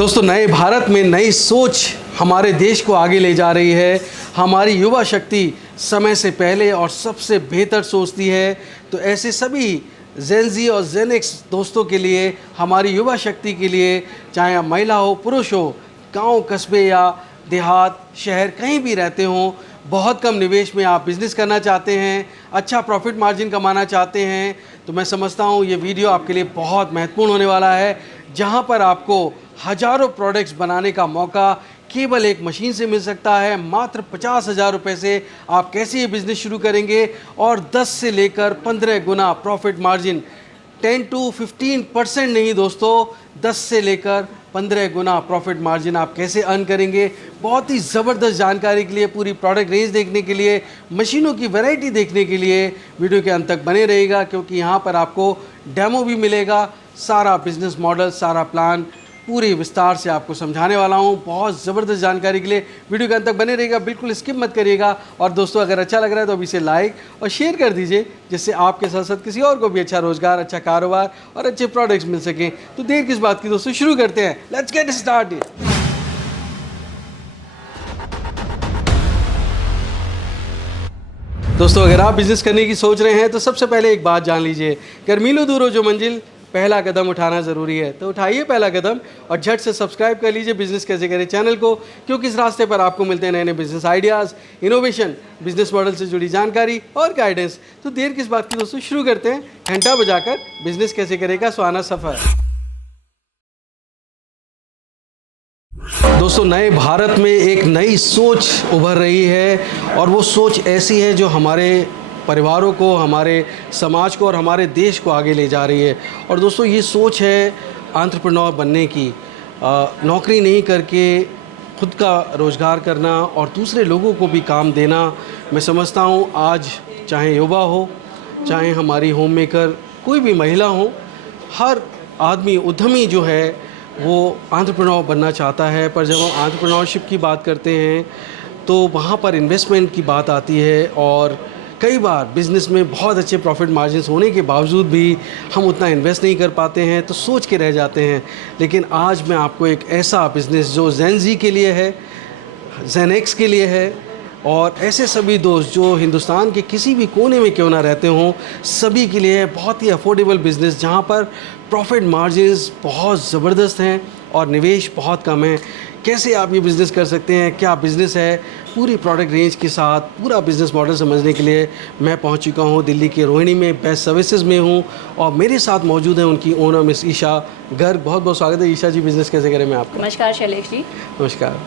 दोस्तों, नए भारत में नई सोच हमारे देश को आगे ले जा रही है। हमारी युवा शक्ति समय से पहले और सबसे बेहतर सोचती है। तो ऐसे सभी जेन ज़ी और जेन एक्स दोस्तों के लिए, हमारी युवा शक्ति के लिए, चाहे आप महिला हो पुरुष हो, गांव कस्बे या देहात शहर कहीं भी रहते हों, बहुत कम निवेश में आप बिज़नेस करना चाहते हैं, अच्छा प्रॉफिट मार्जिन कमाना चाहते हैं, तो मैं समझता हूँ ये वीडियो आपके लिए बहुत महत्वपूर्ण होने वाला है। जहाँ पर आपको हज़ारों प्रोडक्ट्स बनाने का मौका केवल एक मशीन से मिल सकता है। मात्र 50,000 रुपये से आप कैसे ये बिज़नेस शुरू करेंगे और 10 से लेकर 15 गुना प्रॉफिट मार्जिन, 10 to 15% नहीं दोस्तों, 10 से लेकर 15 गुना प्रॉफिट मार्जिन आप कैसे अर्न करेंगे। बहुत ही ज़बरदस्त जानकारी के लिए, पूरी प्रोडक्ट रेंज देखने के लिए, मशीनों की वैरायटी देखने के लिए वीडियो के अंत तक बने रहेगा, क्योंकि यहाँ पर आपको डेमो भी मिलेगा। सारा बिजनेस मॉडल, सारा प्लान पूरी विस्तार से आपको समझाने वाला हूँ। बहुत ज़बरदस्त जानकारी के लिए वीडियो के अंत तक बने रहेगा, बिल्कुल स्किप मत करिएगा। और दोस्तों, अगर अच्छा लग रहा है तो अभी इसे लाइक और शेयर कर दीजिए, जिससे आपके साथ साथ किसी और को भी अच्छा रोज़गार, अच्छा कारोबार और अच्छे प्रोडक्ट्स मिल सकें। तो देर किस बात की दोस्तों, शुरू करते हैं। Let's get started. दोस्तों, अगर आप बिज़नेस करने की सोच रहे हैं तो सबसे पहले एक बात जान लीजिए, कर मीलों दूर हो जो मंजिल, पहला कदम उठाना ज़रूरी है। तो उठाइए पहला कदम और झट से सब्सक्राइब कर लीजिए बिज़नेस कैसे करें चैनल को, क्योंकि इस रास्ते पर आपको मिलते हैं नए नए business ideas, innovation, business model से जुड़ी जानकारी और गाइडेंस। तो देर किस बात की दोस्तों, शुरू करते हैं। घंटा बजाकर बिज़नेस कैसे करेगा सुहाना सफ़र। दोस्तों, नए भारत में एक नई सोच उभर रही है, और वो सोच ऐसी है जो हमारे परिवारों को, हमारे समाज को और हमारे देश को आगे ले जा रही है। और दोस्तों, ये सोच है एंटरप्रेन्योर बनने की, नौकरी नहीं करके खुद का रोज़गार करना और दूसरे लोगों को भी काम देना। मैं समझता हूँ आज चाहे युवा हो, चाहे हमारी होम मेकर, कोई भी महिला हो, हर आदमी उद्यमी जो है वो एंटरप्रेन्योर बनना चाहता है। पर जब हम एंटरप्रेन्योरशिप की बात करते हैं तो वहाँ पर इन्वेस्टमेंट की बात आती है, और कई बार बिज़नेस में बहुत अच्छे प्रॉफिट मार्जिन्स होने के बावजूद भी हम उतना इन्वेस्ट नहीं कर पाते हैं, तो सोच के रह जाते हैं। लेकिन आज मैं आपको एक ऐसा बिज़नेस जो जेन ज़ी के लिए है, जेन एक्स के लिए है, और ऐसे सभी दोस्त जो हिंदुस्तान के किसी भी कोने में क्यों ना रहते हों, सभी के लिए बहुत ही अफोर्डेबल बिज़नेस, जहाँ पर प्रॉफिट मार्जिन्स बहुत ज़बरदस्त हैं और निवेश बहुत कम है। कैसे आप ये बिज़नेस कर सकते हैं, क्या बिज़नेस है, पूरी प्रोडक्ट रेंज के साथ पूरा बिज़नेस मॉडल समझने के लिए मैं पहुंच चुका हूं दिल्ली के रोहिणी में, बेस्ट सर्विसेज में हूं, और मेरे साथ मौजूद हैं उनकी ओनर मिस ईशा गर्ग। बहुत बहुत स्वागत है ईशा जी, बिज़नेस कैसे करें मैं आपका। नमस्कार शैलेश जी। नमस्कार,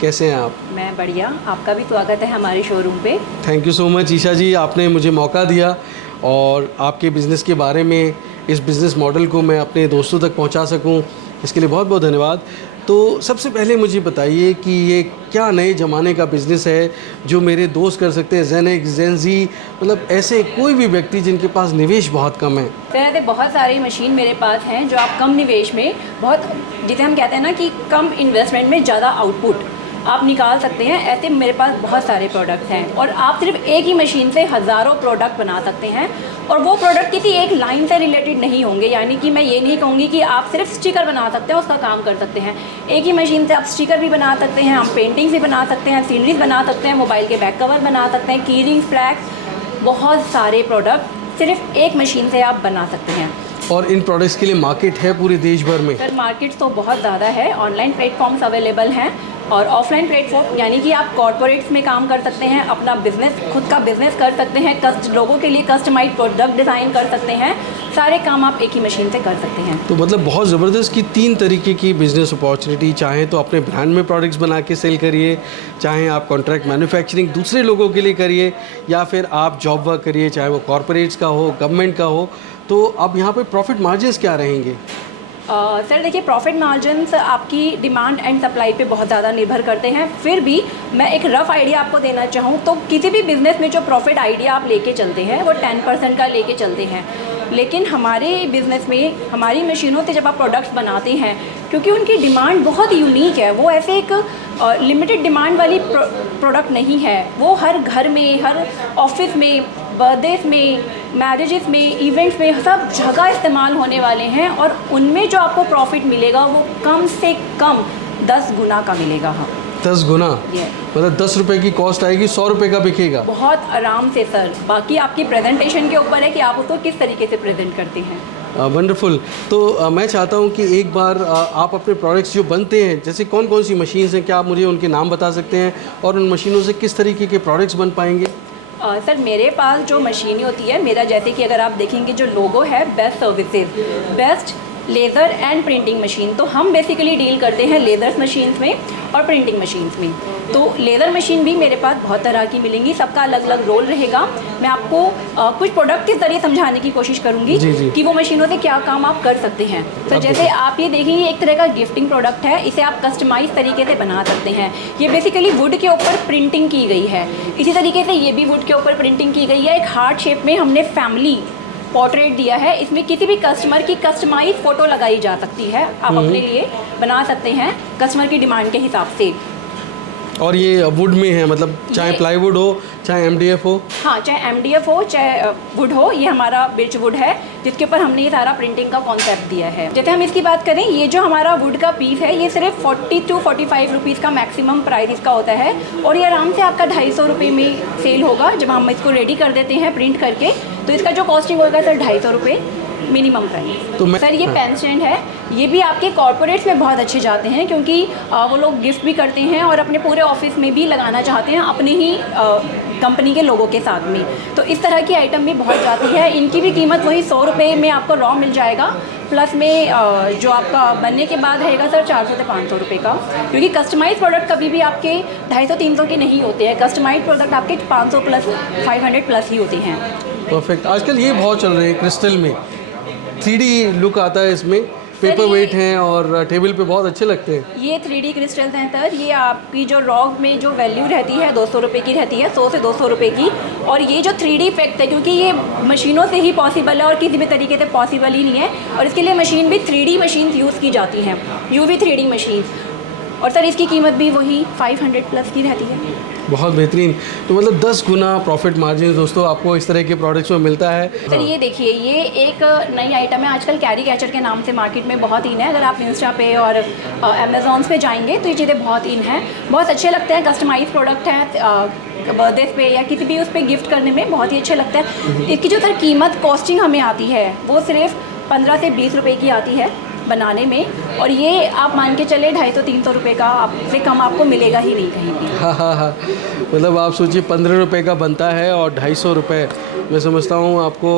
कैसे हैं आप। मैं बढ़िया, आपका भी स्वागत है हमारे शोरूम पे। Thank you so much Isha ji, आपने मुझे मौका दिया और आपके बिज़नेस के बारे में, इस बिज़नेस मॉडल को मैं अपने दोस्तों तक पहुंचा सकूं, इसके लिए बहुत बहुत धन्यवाद। तो सबसे पहले मुझे बताइए कि ये क्या नए ज़माने का बिज़नेस है जो मेरे दोस्त कर सकते हैं, जेन एक्स, जेन ज़ी, मतलब ऐसे कोई भी व्यक्ति जिनके पास निवेश बहुत कम है। तो बहुत सारी मशीन मेरे पास हैं जो आप कम निवेश में, बहुत जिसे हम कहते हैं ना कि कम इन्वेस्टमेंट में ज़्यादा आउटपुट आप निकाल सकते हैं। ऐसे मेरे पास बहुत सारे प्रोडक्ट्स हैं, और आप सिर्फ एक ही मशीन से हज़ारों प्रोडक्ट बना सकते हैं, और वो प्रोडक्ट किसी एक लाइन से रिलेटेड नहीं होंगे। यानी कि मैं ये नहीं कहूँगी कि आप सिर्फ स्टिकर बना सकते हैं, उसका काम कर सकते हैं। एक ही मशीन से आप स्टिकर भी बना सकते हैं, हम पेंटिंग्स भी बना सकते हैं, सीनरीज बना सकते हैं, मोबाइल के बैक कवर बना सकते हैं, की रिंग्स, फ्लैग्स, बहुत सारे प्रोडक्ट सिर्फ एक मशीन से आप बना सकते हैं। और इन प्रोडक्ट्स के लिए मार्केट है पूरे देश भर में? सर, मार्केट तो बहुत ज़्यादा है। ऑनलाइन प्लेटफॉर्म्स अवेलेबल हैं, और ऑफलाइन प्लेटफॉर्म यानी कि आप कॉर्पोरेट्स में काम कर सकते हैं, अपना बिजनेस, खुद का बिजनेस कर सकते हैं, लोगों के लिए कस्टमाइज्ड प्रोडक्ट डिज़ाइन कर सकते हैं। सारे काम आप एक ही मशीन से कर सकते हैं। तो मतलब बहुत ज़बरदस्त की 3 तरीके की बिज़नेस अपॉर्चुनिटी, चाहे तो अपने ब्रांड में प्रोडक्ट्स बना के सेल करिए, चाहे आप कॉन्ट्रैक्ट मैन्युफैक्चरिंग दूसरे लोगों के लिए करिए, या फिर आप जॉब वर्क करिए, चाहे वो कॉर्पोरेट्स का हो, गवर्नमेंट का हो। तो अब यहाँ पे प्रॉफिट मार्जिन्स क्या रहेंगे? सर देखिए, प्रॉफिट मार्जिन्स आपकी डिमांड एंड सप्लाई पे बहुत ज़्यादा निर्भर करते हैं। फिर भी मैं एक रफ़ आइडिया आपको देना चाहूँ तो किसी भी बिज़नेस में जो प्रॉफिट आइडिया आप लेके चलते हैं वो 10% का लेके चलते हैं। लेकिन हमारे बिज़नेस में हमारी मशीनों से जब आप प्रोडक्ट्स बनाते हैं, क्योंकि उनकी डिमांड बहुत यूनिक है, वो ऐसे एक लिमिटेड डिमांड वाली प्रोडक्ट नहीं है। वो हर घर में, हर ऑफिस में, बर्थडेज में, मैरिजेस में, इवेंट्स में, सब जगह इस्तेमाल होने वाले हैं और उनमें जो आपको प्रॉफिट मिलेगा वो कम से कम 10 गुना का मिलेगा। हाँ 10 गुना, Yes. मतलब 10 रुपये की कॉस्ट आएगी, 100 रुपये का बिकेगा। बहुत आराम से सर। बाकी आपकी प्रेजेंटेशन के ऊपर है कि आप उसको किस तरीके से प्रेजेंट करते हैं। वंडरफुल। तो मैं चाहता हूँ कि एक बार आप अपने प्रोडक्ट्स जो बनते हैं, जैसे कौन कौन सी मशीन्स हैं, क्या आप मुझे उनके नाम बता सकते हैं और उन मशीनों से किस तरीके के प्रोडक्ट्स बन पाएंगे? सर मेरे पास जो मशीनें होती है, मेरा जैसे कि अगर आप देखेंगे जो लोगो है, best services, best laser and printing machine, तो हम बेसिकली डील करते हैं लेज़र मशीन्स में और प्रिंटिंग मशीन्स में। तो लेज़र मशीन भी मेरे पास बहुत तरह की मिलेंगी, सबका अलग अलग रोल रहेगा। मैं आपको कुछ प्रोडक्ट के ज़रिए समझाने की कोशिश करूँगी कि वो मशीनों से क्या काम आप कर सकते हैं। तो जैसे आप ये देखेंगे, एक तरह का गिफ्टिंग प्रोडक्ट है, इसे आप कस्टमाइज तरीके से बना सकते हैं। ये बेसिकली वुड के ऊपर प्रिंटिंग की गई है। इसी तरीके से ये भी वुड के ऊपर प्रिंटिंग की गई है। एक हार्ट शेप में हमने फैमिली पोर्ट्रेट दिया है। इसमें किसी भी कस्टमर की कस्टमाइज फ़ोटो लगाई जा सकती है, आप अपने लिए बना सकते हैं कस्टमर की डिमांड के हिसाब से। और ये वुड में है, मतलब चाहे प्लाईवुड हो, चाहे MDF हो? हाँ, चाहे MDF हो, चाहे वुड हो, ये हमारा बिर्च वुड है जिसके ऊपर हमने ये सारा प्रिंटिंग का कॉन्सेप्ट दिया है। जैसे हम इसकी बात करें, ये जो हमारा वुड का पीस है, ये सिर्फ 40 to 45 रुपीज़ का मैक्सिमम प्राइस इसका होता है और ये आराम से आपका 250 रुपये में सेल होगा। जब हम इसको रेडी कर देते हैं प्रिंट करके, तो इसका जो कॉस्टिंग होगा सर 250 रुपये मिनिमम प्राइस। तो सर ये पेन स्टैंड है, ये भी आपके कॉर्पोरेट्स में बहुत अच्छे जाते हैं क्योंकि वो लोग गिफ्ट भी करते हैं और अपने पूरे ऑफिस में भी लगाना चाहते हैं अपने ही कंपनी के लोगों के साथ में। तो इस तरह की आइटम भी बहुत जाती है। इनकी भी कीमत वही 100 रुपये में आपको रॉ मिल जाएगा, प्लस में जो आपका बनने के बाद रहेगा सर 400 से 500 रुपये का, क्योंकि कस्टमाइज प्रोडक्ट कभी भी आपके 250-300 के नहीं होते हैं। कस्टमाइज प्रोडक्ट आपके 500 प्लस 500 प्लस ही होते हैं। परफेक्ट। आजकल ये बहुत चल रहे हैं क्रिस्टल में, 3D लुक आता है इसमें, पेपर वेट हैं और टेबल पे बहुत अच्छे लगते हैं। ये 3D क्रिस्टल्स हैं सर। ये आपकी जो रॉक में जो वैल्यू रहती है 200 रुपये की रहती है, 100 से 200 रुपये की। और ये जो 3D इफेक्ट है, क्योंकि ये मशीनों से ही पॉसिबल है और किसी भी तरीके से पॉसिबल ही नहीं है, और इसके लिए मशीन भी 3D मशीन यूज़ की जाती हैं, UV 3D मशीन। और सर इसकी कीमत भी वही 500 प्लस की रहती है। बहुत बेहतरीन। तो मतलब 10 गुना प्रॉफिट मार्जिन दोस्तों आपको इस तरह के प्रोडक्ट्स में मिलता है। सर ये देखिए, ये एक नई आइटम है, आजकल कैरी कैचर के नाम से मार्केट में बहुत इन है। अगर आप इंस्टा पे और अमेज़ॉन्स पे जाएंगे तो ये चीज़ें बहुत इन हैं, बहुत अच्छे लगते हैं। कस्टमाइज प्रोडक्ट हैं, बर्थडे पे या किसी भी उस पर गिफ्ट करने में बहुत ही अच्छे लगते हैं। इसकी जो सर कीमत कॉस्टिंग हमें आती है वो सिर्फ 15 से 20 रुपये की आती है बनाने में, और ये आप मान के चले 250-300 रुपये का, आपसे कम आपको मिलेगा ही नहीं कहीं भी। हाँ, मतलब आप सोचिए 15 रुपये का बनता है और 250 रुपये, मैं समझता हूँ आपको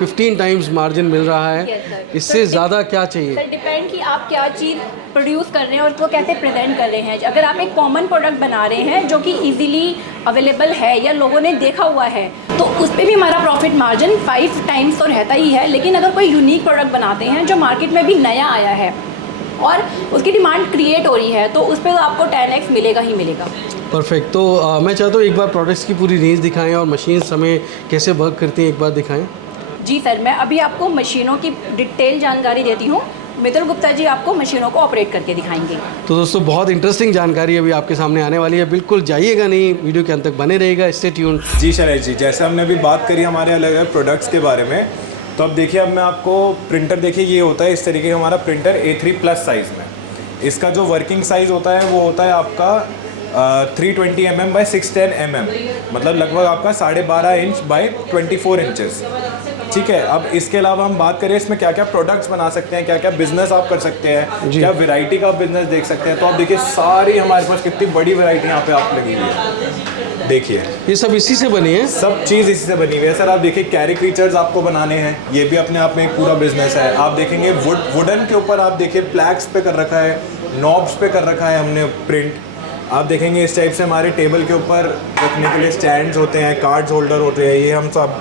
15 टाइम्स मार्जिन मिल रहा है। इससे ज़्यादा क्या चाहिए? सर डिपेंड कि आप क्या चीज़ प्रोड्यूस कर रहे हैं और उसको कैसे प्रेजेंट कर रहे हैं। अगर आप एक कॉमन प्रोडक्ट बना रहे हैं जो कि इजीली अवेलेबल है या लोगों ने देखा हुआ है, तो उस पर भी हमारा प्रॉफिट मार्जिन 5 टाइम्स तो रहता ही है। लेकिन अगर कोई यूनिक प्रोडक्ट बनाते हैं जो मार्केट में भी नया आया है और उसकी डिमांड क्रिएट हो रही है, तो उस पर आपको 10x मिलेगा ही मिलेगा। परफेक्ट। तो मैं चाहता हूँ एक बार प्रोडक्ट्स की पूरी रेंज दिखाएं और मशीन्स हमें कैसे वर्क करती हैं, एक बार दिखाएं। जी सर, मैं अभी आपको मशीनों की डिटेल जानकारी देती हूँ। मितुल गुप्ता जी आपको मशीनों को ऑपरेट करके दिखाएंगे। तो दोस्तों बहुत इंटरेस्टिंग जानकारी अभी आपके सामने आने वाली है, बिल्कुल जाइएगा नहीं, वीडियो के अंत तक बने रहेगा, स्टे ट्यून्ड। जी शैलेश जी, जैसे हमने अभी बात करी हमारे अलग अलग प्रोडक्ट्स के बारे में, तो अब देखिए, अब मैं आपको प्रिंटर देखिए, ये होता है इस तरीके का हमारा प्रिंटर A3 प्लस साइज़ में। इसका जो वर्किंग साइज़ होता है वो होता है आपका 320 mm बाई 610 mm, मतलब लगभग आपका 12.5 इंच बाई 24 इंचेस। ठीक है, अब इसके अलावा हम बात करें इसमें क्या क्या प्रोडक्ट्स बना सकते हैं, क्या क्या बिजनेस आप कर सकते हैं, क्या वैरायटी का बिजनेस देख सकते हैं। तो आप देखिए सारी हमारे पास कितनी बड़ी वैरायटी यहाँ पे आप लगी हुई है। देखिए ये सब इसी से बनी है, सब चीज़ इसी से बनी हुई है। सर आप देखिए कैरी क्रीचर्स आपको बनाने हैं, ये भी अपने आप में एक पूरा बिजनेस है। आप देखेंगे वुडन के ऊपर आप देखिए प्लैक्स पे कर रखा है, नॉब्स पे कर रखा है हमने प्रिंट। आप देखेंगे इस टाइप से हमारे टेबल के ऊपर रखने के लिए स्टैंड्स होते हैं, कार्ड्स होल्डर होते हैं, ये हम सब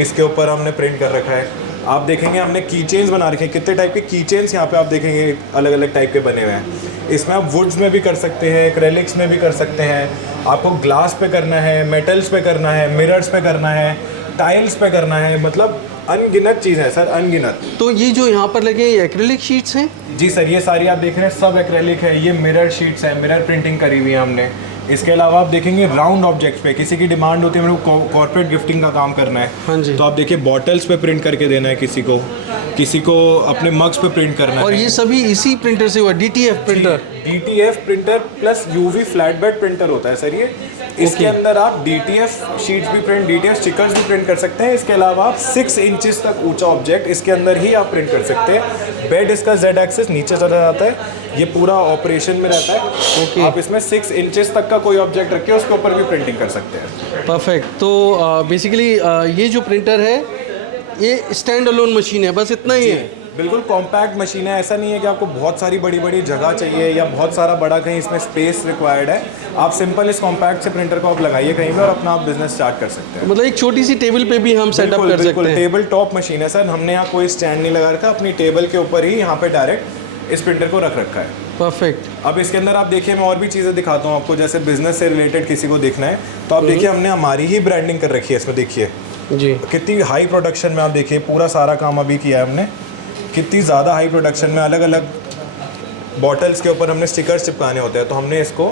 इसके ऊपर हमने प्रिंट कर रखा है। आप देखेंगे हमने की चेन्स बना रखे हैं, कितने टाइप के की चेन्स यहाँ पे आप देखेंगे अलग अलग टाइप के बने हुए हैं। इसमें आप वुड्स में भी कर सकते हैं, एक्रेलिक्स में भी कर सकते हैं, आपको ग्लास पे करना है, मेटल्स पे करना है, मिरर्स पे करना है, टाइल्स पे करना है, मतलब अनगिनत चीज़ है सर, अनगिनत। तो ये जो यहाँ पर लगे ये एक्रेलिक शीट्स हैं? जी सर, ये सारी आप देख रहे हैं सब एक्रेलिक है। ये मिरर शीट्स हैं, मिरर प्रिंटिंग करी हुई है हमने। इसके अलावा आप देखेंगे राउंड ऑब्जेक्ट्स पे किसी की डिमांड होती है मेरे को कॉर्पोरेट गिफ्टिंग का काम करना है, हाँ जी। तो आप देखिए बॉटल्स पे प्रिंट करके देना है किसी को अपने मग्स पे प्रिंट करना और है। ये सभी इसी प्रिंटर से हुआ, DTF printer. DTF printer plus UV flat bed printer होता है सर ये। इसके अंदर आप DTF शीट्स भी प्रिंट, DTF स्टिकर्स भी प्रिंट कर सकते हैं। इसके अलावा आप 6 इंचेस तक ऊंचा ऑब्जेक्ट इसके अंदर ही आप प्रिंट कर सकते हैं। बेड इसका Z एक्सिस नीचे चला जाता है, ये पूरा ऑपरेशन में रहता है। आप इसमें 6 इंचेस तक का कोई ऑब्जेक्ट रख के उसके ऊपर भी प्रिंटिंग कर सकते हैं। परफेक्ट। तो बेसिकली ये जो प्रिंटर है ये स्टैंड अलोन मशीन है, बस इतना ही है। बिल्कुल कॉम्पैक्ट मशीन है, ऐसा नहीं है कि आपको बहुत सारी बड़ी बड़ी जगह चाहिए या बहुत सारा बड़ा कहीं इसमें स्पेस रिक्वायर्ड है। आप सिंपल इस कॉम्पैक्ट से प्रिंटर को आप लगाइए कहीं पे और अपना आप बिजनेस स्टार्ट कर सकते हैं। मतलब एक छोटी सी टेबल पे भी हम सेटअप कर सकते हैं। टेबल टॉप मशीन है सर, हमने यहाँ कोई स्टैंड नहीं लगा रखा, अपनी टेबल के ऊपर ही यहाँ पे डायरेक्ट इस प्रिंटर को रख रखा है। परफेक्ट। अब इसके अंदर आप देखिए, मैं और भी चीज़ें दिखाता हूँ आपको, जैसे बिजनेस से रिलेटेड किसी को देखना है तो आप देखिए हमने हमारी ही ब्रांडिंग कर रखी है इसमें। देखिए जी कितनी हाई प्रोडक्शन में, आप देखिए पूरा सारा काम अभी किया है हमने, कितनी ज़्यादा हाई प्रोडक्शन में। अलग अलग बॉटल्स के ऊपर हमने स्टिकर्स चिपकाने होते हैं, तो हमने इसको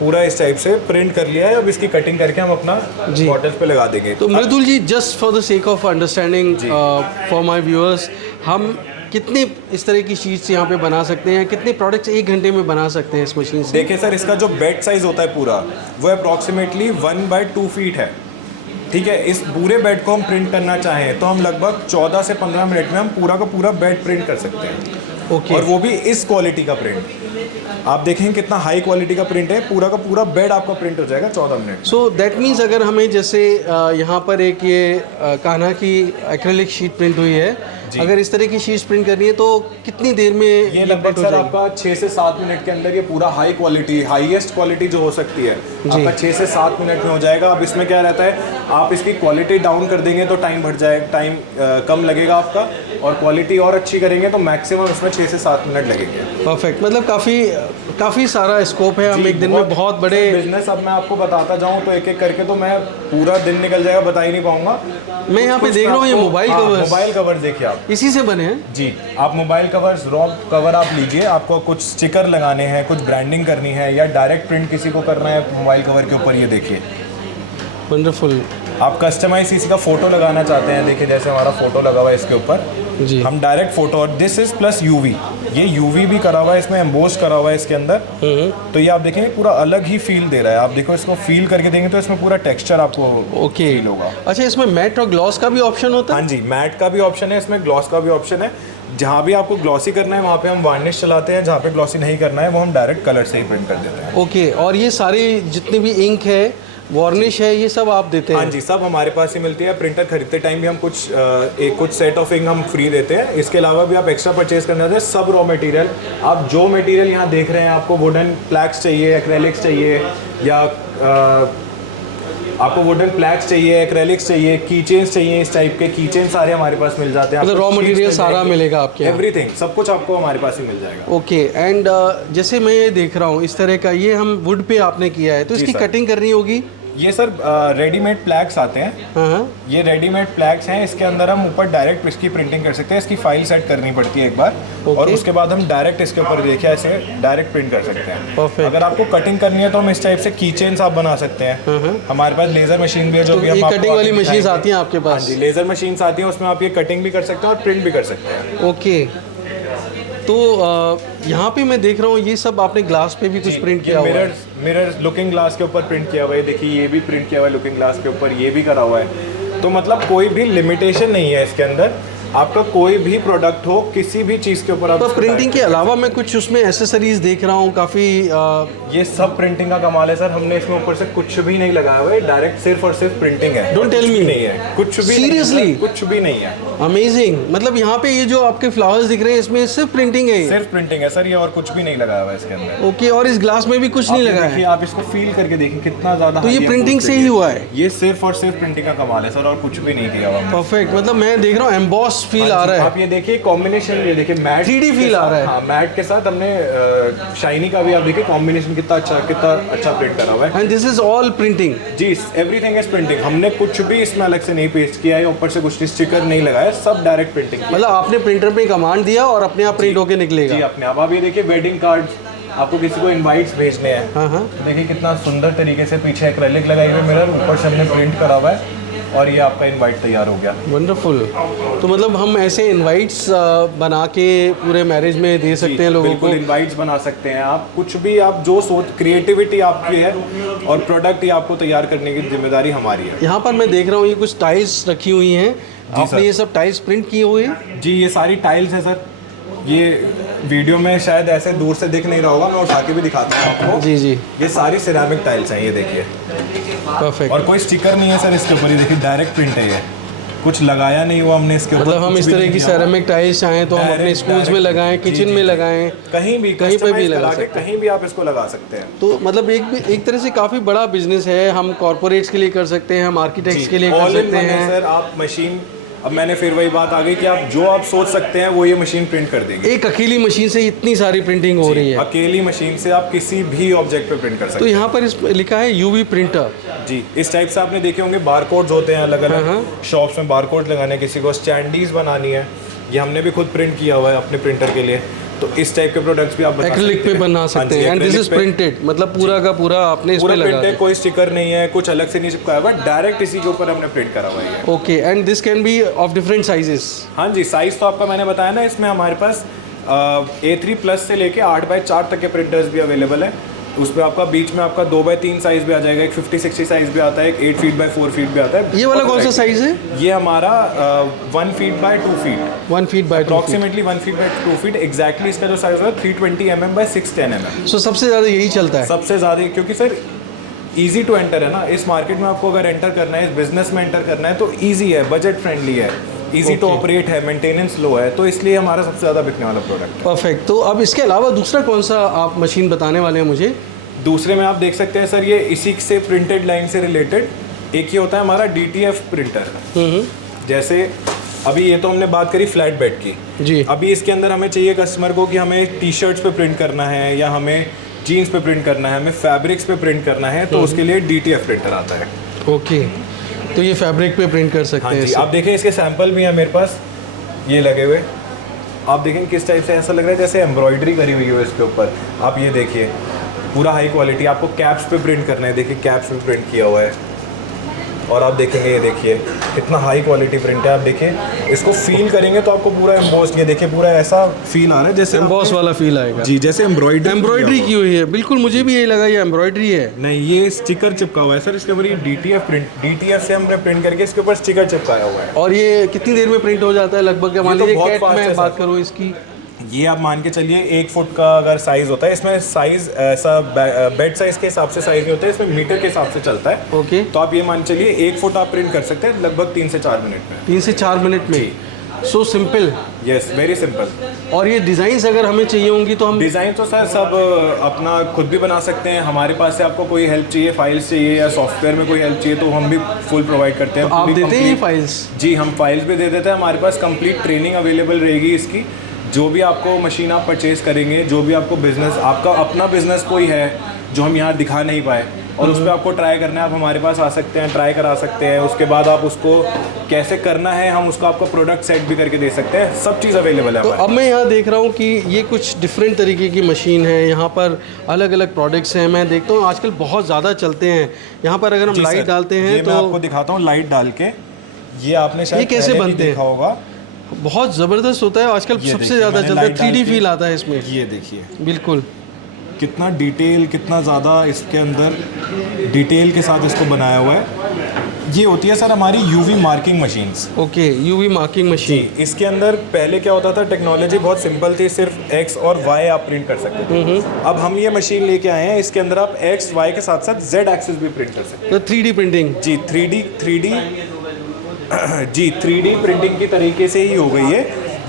पूरा इस टाइप से प्रिंट कर लिया है। अब इसकी कटिंग करके हम अपना बॉटल्स पे लगा देंगे। तो Mridul ji, just for the sake of understanding for my viewers, हम कितने इस तरह की शीट्स यहाँ पे बना सकते हैं, कितने प्रोडक्ट्स 1 घंटे में बना सकते हैं इस मशीन से? देखिए सर, इसका जो बेड साइज़ होता है पूरा वो अप्रॉक्सीमेटली 1/2 फीट है, ठीक है। इस पूरे बेड को हम प्रिंट करना चाहें तो हम लगभग 14 से 15 मिनट में हम पूरा का पूरा बेड प्रिंट कर सकते हैं। ओके। और वो भी इस क्वालिटी का प्रिंट। आप देखेंगे कितना हाई क्वालिटी का प्रिंट है, पूरा का पूरा बेड आपका प्रिंट हो जाएगा 14 मिनट। सो दैट मीन्स अगर हमें जैसे यहाँ पर एक ये कान्हा की एक्रेलिक शीट प्रिंट हुई है, अगर इस तरह की शीट्स प्रिंट करनी है तो कितनी देर में ये लगभग सर आपका 6 से 7 मिनट के अंदर ये पूरा हाई क्वालिटी, हाईएस्ट क्वालिटी जो हो सकती है आपका 6 से 7 मिनट में हो जाएगा। अब इसमें क्या रहता है, आप इसकी क्वालिटी डाउन कर देंगे तो टाइम बढ़ जाएगा, टाइम कम लगेगा आपका, और क्वालिटी और अच्छी करेंगे तो मैक्सिमम इसमें 6 से 7 मिनट लगेंगे। परफेक्ट। मतलब काफ़ी सारा स्कोप है, हम एक दिन में बहुत बड़े बिजनेस। अब मैं आपको बताता जाऊँ तो एक एक करके तो मैं पूरा दिन निकल जाएगा, बता ही नहीं पाऊंगा। मैं यहाँ पे देख रहा हूँ ये मोबाइल कवर्स देखिए आप, इसी से बने हैं जी। आप मोबाइल कवर्स, रॉ कवर आप लीजिए, आपको कुछ स्टिकर लगाने हैं, कुछ ब्रांडिंग करनी है या डायरेक्ट प्रिंट किसी को करना है मोबाइल कवर के ऊपर, ये देखिए वंडरफुल। आप कस्टमाइज किसी का फोटो लगाना चाहते हैं, देखिए जैसे हमारा फोटो लगा हुआ है इसके ऊपर जी, हम डायरेक्ट फोटो, और दिस इज प्लस UV, ये UV भी करा हुआ है इसमें, एम्बोस करा हुआ है इसके अंदर। तो ये आप देखेंगे पूरा अलग ही फील दे रहा है। आप देखो इसको फील करके देंगे तो इसमें पूरा टेक्सचर आपको फील होगा। अच्छा, इसमें मैट और ग्लॉस का भी ऑप्शन होता है? हाँ जी, मैट का भी ऑप्शन है इसमें, ग्लॉस का भी ऑप्शन है। जहाँ भी आपको ग्लॉसी करना है वहाँ पे हम वार्निश चलाते हैं, जहाँ पे ग्लॉसी नहीं करना है वो हम डायरेक्ट कलर से ही प्रिंट कर देते हैं। ओके। और ये सारे जितने भी इंक है, वार्निश है, ये सब आप देते हैं? हाँ जी, सब हमारे पास ही मिलती है। प्रिंटर खरीदते टाइम भी हम कुछ सेट ऑफ इंक हम फ्री देते हैं। इसके अलावा भी आप एक्स्ट्रा परचेज करना चाहते हैं, सब रॉ मटेरियल, आप जो मटेरियल यहाँ देख रहे हैं, आपको वुडन प्लैक्स चाहिए, एक्रेलिक्स चाहिए, या आपको वुडन प्लैक्स चाहिए, एक्रेलिक्स चाहिए, की चेन्स चाहिए, इस टाइप के की चेन सारे हमारे पास मिल जाते हैं। मतलब रॉ मटेरियल सारा मिलेगा आपके यहाँ? एवरीथिंग, सब कुछ आपको हमारे पास ही मिल जाएगा। ओके। एंड जैसे मैं ये देख रहा हूँ इस तरह का, ये हम वुड पे आपने किया है, तो इसकी कटिंग करनी होगी? ये सर रेडीमेड प्लैक्स आते हैं। हाँ, ये रेडीमेड प्लैक्स हैं, इसके अंदर हम ऊपर डायरेक्ट इसकी प्रिंटिंग कर सकते हैं। इसकी फाइल सेट करनी पड़ती है एक बार, और उसके बाद हम डायरेक्ट इसके ऊपर देखिए ऐसे डायरेक्ट प्रिंट कर सकते हैं। Perfect. अगर आपको कटिंग करनी है तो हम इस टाइप से की चेन्स आप बना सकते हैं। हमारे पास लेजर मशीन भी है, जो तो भी ये हम आपको कटिंग वाली आगे मशीन दिखाएंगे। आती हैं आपके पास? हाँ जी, लेजर मशीन आती है, उसमें आप ये कटिंग भी कर सकते हैं और प्रिंट भी कर सकते हैं। ओके। तो यहाँ पे मैं देख रहा हूँ ये सब आपने ग्लास पे भी कुछ प्रिंट किया हुआ है? मिरर लुकिंग ग्लास के ऊपर प्रिंट किया हुआ है, देखिए ये भी प्रिंट किया हुआ है लुकिंग ग्लास के ऊपर, ये भी करा हुआ है। तो मतलब कोई भी लिमिटेशन नहीं है इसके अंदर, आपका कोई भी प्रोडक्ट हो, किसी भी चीज़ के ऊपर आप। तो प्रिंटिंग के अलावा मैं कुछ उसमें एसेसरीज देख रहा हूँ काफ़ी। ये सब प्रिंटिंग का कमाल है सर, हमने इसमें ऊपर से कुछ भी नहीं लगाया हुआ है, डायरेक्ट सिर्फ और सिर्फ प्रिंटिंग है। Don't tell me. नहीं है कुछ भी, सीरियसली कुछ भी नहीं है। अमेजिंग। मतलब यहाँ पे ये जो आपके फ्लावर्स दिख रहे हैं, इसमें सिर्फ प्रिंटिंग है? सिर्फ प्रिंटिंग है सर ये, और कुछ भी नहीं लगाया हुआ है इसके अंदर। ओके। और इस ग्लास में भी कुछ नहीं लगा है? आप इसको फील करके देखिए कितना ज्यादा। तो ये प्रिंटिंग से ही हुआ है? ये सिर्फ और सिर्फ प्रिंटिंग का कमाल है सर, और कुछ भी नहीं किया हुआ। परफेक्ट। मतलब मैं देख रहा हूँ एम्बॉस फील आ रहा है। आप ये देखिए कॉम्बिनेशन, ये देखिए मैट 3D फील आ रहा है। हाँ, मैट के साथ हमने शाइनी का भी आप देखिए कॉम्बिनेशन कितना अच्छा प्रिंट करा हुआ है। And this is all printing? जी, एवरीथिंग इज प्रिंटिंग। हमने कुछ भी इसमें अलग से नहीं पेस्ट किया है, ऊपर से कुछ स्टिकर नहीं लगाया, सब डायरेक्ट प्रिंटिंग। मतलब आपने प्रिंटर पे कमांड दिया और अपने आप प्रिंट होके निकलेगा? जी, अपने आप। आप ये देखिए वेडिंग कार्ड, आपको किसी को इनवाइट्स भेजने हैं, हाँ हाँ। तो देखिए कितना सुंदर तरीके से पीछे एक्रेलिक लगाई हुई मिरर, ऊपर से हमने प्रिंट करा हुआ है और ये आपका इनवाइट तैयार हो गया। वंडरफुल। तो मतलब हम ऐसे इनवाइट्स बना के पूरे मैरिज में दे सकते हैं लोगों को। बिल्कुल इनवाइट्स बना सकते हैं आप, कुछ भी आप जो सोच, क्रिएटिविटी आपकी है और प्रोडक्ट ही आपको तैयार करने की जिम्मेदारी हमारी है। यहाँ पर मैं देख रहा हूँ ये कुछ टाइल्स रखी हुई हैं, आपने ये सब टाइल्स प्रिंट किए हुए हैं? जी ये सारी टाइल्स है सर, ये वीडियो में शायद ऐसे दूर से दिख नहीं रहा होगा, मैं उठा के भी दिखाता हूँ आपको। जी जी, ये सारी सिरेमिक टाइल्स हैं, ये देखिए, परफेक्ट। और कोई स्टिकर नहीं है सर इसके ऊपर, ये देखिए डायरेक्ट प्रिंट है, ये कुछ लगाया नहीं हुआ हमने इसके ऊपर। मतलब हम कुछ इस भी तरह नहीं की किया। सेरेमिक टाइल्स चाहें तो हम अपने Direct, स्कूल्स में direct। लगाएं, जी, किचन जी, में जी। लगाएं, कहीं भी कहीं पे भी customize लगा करा के सकते हैं। कहीं भी आप इसको लगा सकते हैं। तो मतलब एक तरह से काफ़ी बड़ा बिजनेस है। हम कॉर्पोरेट्स के लिए कर सकते हैं, हम आर्किटेक्ट्स के लिए कर ऑल इन सकते वन है हैं। सर। आप मशीन, अब मैंने फिर वही बात आ गई कि आप जो आप सोच सकते हैं वो ये मशीन प्रिंट कर देगी। एक अकेली मशीन से इतनी सारी प्रिंटिंग हो रही है। अकेली मशीन से आप किसी भी ऑब्जेक्ट पे प्रिंट कर सकते तो हैं। यहाँ पर इस लिखा है यूवी प्रिंटर। जी, इस टाइप से आपने देखे होंगे बारकोड्स होते हैं अलग अलग शॉप्स में, बारकोड लगाने, किसी को स्टैंडीज बनानी है, ये हमने भी खुद प्रिंट किया हुआ है अपने प्रिंटर के लिए। तो इस टाइप के प्रोडक्ट्स भी आप बना एक्रिलिक सकते पे हैं। बना हाँ सकते जी, हैं एंड दिस acrylic इज पे प्रिंटेड, मतलब पूरा का पूरा आपने इस पे पूरा लगा प्रिंट है, दिया। कोई स्टिकर नहीं है, कुछ अलग से नहीं चिपकाया हुआ, डायरेक्ट इसी के ऊपर हमने प्रिंट करा हुआ है। Okay, and this can be of different sizes. हाँ जी, साइज तो आपका मैंने बताया ना, इसमें हमारे पास A3 प्लस से लेके 8x4 तक के प्रिंटर्स भी अवेलेबल है। उसमें आपका बीच में आपका 2x3 साइज भी आ जाएगा, एक 50-60 साइज भी आता है, एक 8 फीट बाय 4 फीट भी आता है। ये वाला कौन सा साइज है? ये हमारा 1 feet by 2 feet, 1 feet by 2 feet. Approximately 1 feet by 2 feet. Exactly इसका जो साइज है 320 mm बाय 610 mm। सो सबसे ज़्यादा यही चलता है। सबसे ज़्यादा, क्योंकि सर इजी टू एंटर है ना, इस मार्केट में आपको अगर एंटर करना है, इस बिजनेस में एंटर करना है तो ईजी है, बजट फ्रेंडली है, इजी टू ऑपरेट है, मेंटेनेंस लो है, तो इसलिए हमारा सबसे ज़्यादा बिकने वाला प्रोडक्ट। परफेक्ट। तो अब इसके अलावा दूसरा कौन सा आप मशीन बताने वाले हैं मुझे? दूसरे में आप देख सकते हैं सर, ये इसी से प्रिंटेड लाइन से रिलेटेड एक ही होता है हमारा DTF प्रिंटर। जैसे अभी ये तो हमने बात करी फ्लैट बेड की जी। अभी इसके अंदर हमें चाहिए कस्टमर को कि हमें टी-शर्ट्स पे प्रिंट करना है, या हमें जीन्स पे प्रिंट करना है, हमें फैब्रिक्स पे प्रिंट करना है, तो उसके लिए DTF प्रिंटर आता है। ओके, तो ये फैब्रिक पे प्रिंट कर सकते हाँ हैं जी, इससे। आप देखें इसके सैंपल भी हैं मेरे पास, ये लगे हुए, आप देखें किस टाइप से ऐसा लग रहा है जैसे एम्ब्रॉयडरी करी हुई है इसके ऊपर। आप ये देखिए, पूरा हाई क्वालिटी। आपको कैप्स पे प्रिंट करना है, देखिए कैप्स पे प्रिंट किया हुआ है, और आप देखेंगे ये देखिए कितना हाई क्वालिटी प्रिंट है। आप देखिए इसको फील करेंगे तो आपको पूरा एम्बोस्ड, ये देखिए पूरा ऐसा फील आ रहा है जैसे एम्बॉस वाला फील आएगा। जी, जैसे एम्ब्रॉयडरी की हुई है, बिल्कुल मुझे भी यही लगा ये एम्ब्रॉयडरी है। नहीं, ये स्टिकर चिपका हुआ है सर इसके ऊपर। ये DTF प्रिंट, DTF से हमने प्रिंट करके इसके ऊपर स्टिकर चिपकाया हुआ है। और ये कितनी देर में प्रिंट हो जाता है लगभग? मान तो लीजिए बहुत कैट fast में है बात सर। करूँ इसकी, ये आप मान के चलिए 1 फुट का अगर साइज होता है, इसमें साइज ऐसा बेड साइज के हिसाब से साइज नहीं होता है, इसमें मीटर के हिसाब से चलता है। ओके। तो आप ये मान चलिए 1 फुट आप प्रिंट कर सकते हैं लगभग 3 से 4 मिनट में। 3 से 4 मिनट में। So simple. Yes, very simple. और ये डिज़ाइंस अगर हमें चाहिए होंगी तो हम डिज़ाइन तो सर सब अपना खुद भी बना सकते हैं। हमारे पास से आपको कोई हेल्प चाहिए, फाइल्स चाहिए या सॉफ्टवेयर में कोई हेल्प चाहिए, तो हम भी फुल प्रोवाइड करते हैं। आप पूरी देते हैं ये complete- फाइल्स? जी, हम फाइल्स भी दे देते हैं। हमारे पास कंप्लीट ट्रेनिंग अवेलेबल रहेगी इसकी। जो भी आपको मशीन आप परचेज करेंगे, जो भी आपको बिजनेस, आपका अपना बिजनेस कोई है जो हम यहाँ दिखा नहीं पाए और उस पर आपको ट्राई करना है, आप हमारे पास आ सकते हैं, ट्राई करा सकते हैं। उसके बाद आप उसको कैसे करना है, हम उसको आपको प्रोडक्ट सेट भी करके दे सकते हैं। सब चीज़ अवेलेबल है तो हमारे अब मैं यहाँ देख रहा हूँ कि ये कुछ डिफरेंट तरीके की मशीन है, यहाँ पर अलग अलग प्रोडक्ट्स हैं। मैं देखता हूँ आजकल बहुत ज़्यादा चलते हैं। यहाँ पर अगर हम जी लाइट सर, डालते ये हैं मैं तो आपको दिखाता हूँ लाइट डाल के। ये आपने शायद ये कैसे पहले भी बनते हैं? देखा होगा। बहुत ज़बरदस्त होता है आजकल, ये सबसे देखिए, ज़्यादा मैंने चलता है। लाइट डाल 3D के- फील आता है इसमें। ये देखिए बिल्कुल कितना डिटेल, कितना ज़्यादा इसके अंदर डिटेल के साथ इसको बनाया हुआ है। ये होती है सर हमारी UV marking machines. Okay, UV marking जी, मशीन। इसके अंदर पहले क्या होता था, टेक्नोलॉजी बहुत सिंपल थी, सिर्फ X और Y आप प्रिंट कर सकते थे। अब हम ये मशीन लेके आए हैं, इसके अंदर आप X, Y के साथ साथ Z एक्सिस भी प्रिंट कर सकते तो 3D प्रिंटिंग। हैं। जी, 3D जी 3D प्रिंटिंग की तरीके से ही हो गई है।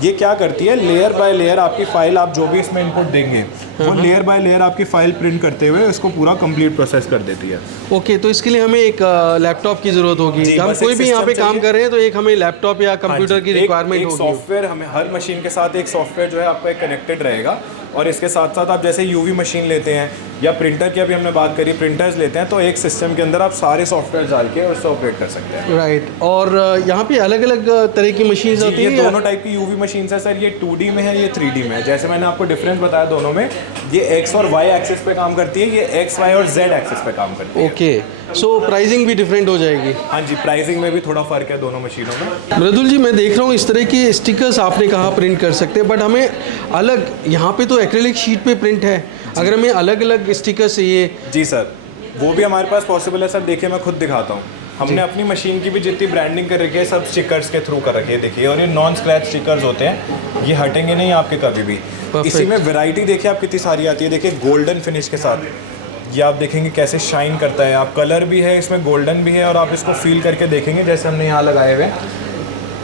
ये क्या करती है, लेयर बाय लेयर आपकी फाइल, आप जो भी इसमें इनपुट देंगे वो लेयर बाय लेयर आपकी फाइल प्रिंट करते हुए इसको पूरा कंप्लीट प्रोसेस कर देती है। ओके, तो इसके लिए हमें एक लैपटॉप की ज़रूरत होगी। जी, हम बस एक कोई भी यहाँ पे system काम चाहिए। कर रहे हैं तो एक हमें लैपटॉप या कंप्यूटर की एक रिक्वायरमेंट होगी। सॉफ्टवेयर, हमें हर मशीन के साथ एक सॉफ्टवेयर जो है आपका एक कनेक्टेड रहेगा। और इसके साथ साथ आप जैसे UV मशीन लेते हैं, या प्रिंटर की अभी हमने बात करी, प्रिंटर्स लेते हैं तो एक सिस्टम के अंदर आप सारे सॉफ्टवेयर डाल के उससे ऑपरेट कर सकते हैं। राइट। और यहाँ पे अलग अलग तरह की मशीन्स होती ये हैं? दोनों टाइप की यूवी मशीन्स है सर, ये 2D में है, ये 3D में है। जैसे मैंने आपको डिफरेंस बताया दोनों में, ये एक्स और वाई एक्सिस पे काम करती है, ये एक्स वाई और जेड एक्सिस पे काम करती है। ओके, सो प्राइसिंग भी डिफरेंट हो जाएगी? हाँ जी, प्राइसिंग में भी थोड़ा फ़र्क है दोनों मशीनों में। मृदुल जी, मैं देख रहा हूँ इस तरह के स्टिकर्स आपने कहा प्रिंट कर सकते हैं, बट हमें अलग, यहाँ पे तो एक्रेलिक शीट पे प्रिंट है, अगर हमें अलग अलग स्टिकर चाहिए? जी सर, वो भी हमारे पास पॉसिबल है सर। देखिए मैं खुद दिखाता हूँ, हमने अपनी मशीन की भी जितनी ब्रांडिंग कर रखी है सब स्टिकर्स के थ्रू कर रखी है। देखिए, और ये नॉन स्क्रैच स्टिकर्स होते हैं, ये हटेंगे नहीं आपके कभी भी। इसी में वैरायटी देखिए आप कितनी सारी आती है। देखिए गोल्डन फिनिश के साथ, ये आप देखेंगे कैसे शाइन करता है। आप कलर भी है इसमें, गोल्डन भी है, और आप इसको फील करके देखेंगे जैसे हमने यहाँ लगाए हुए हैं।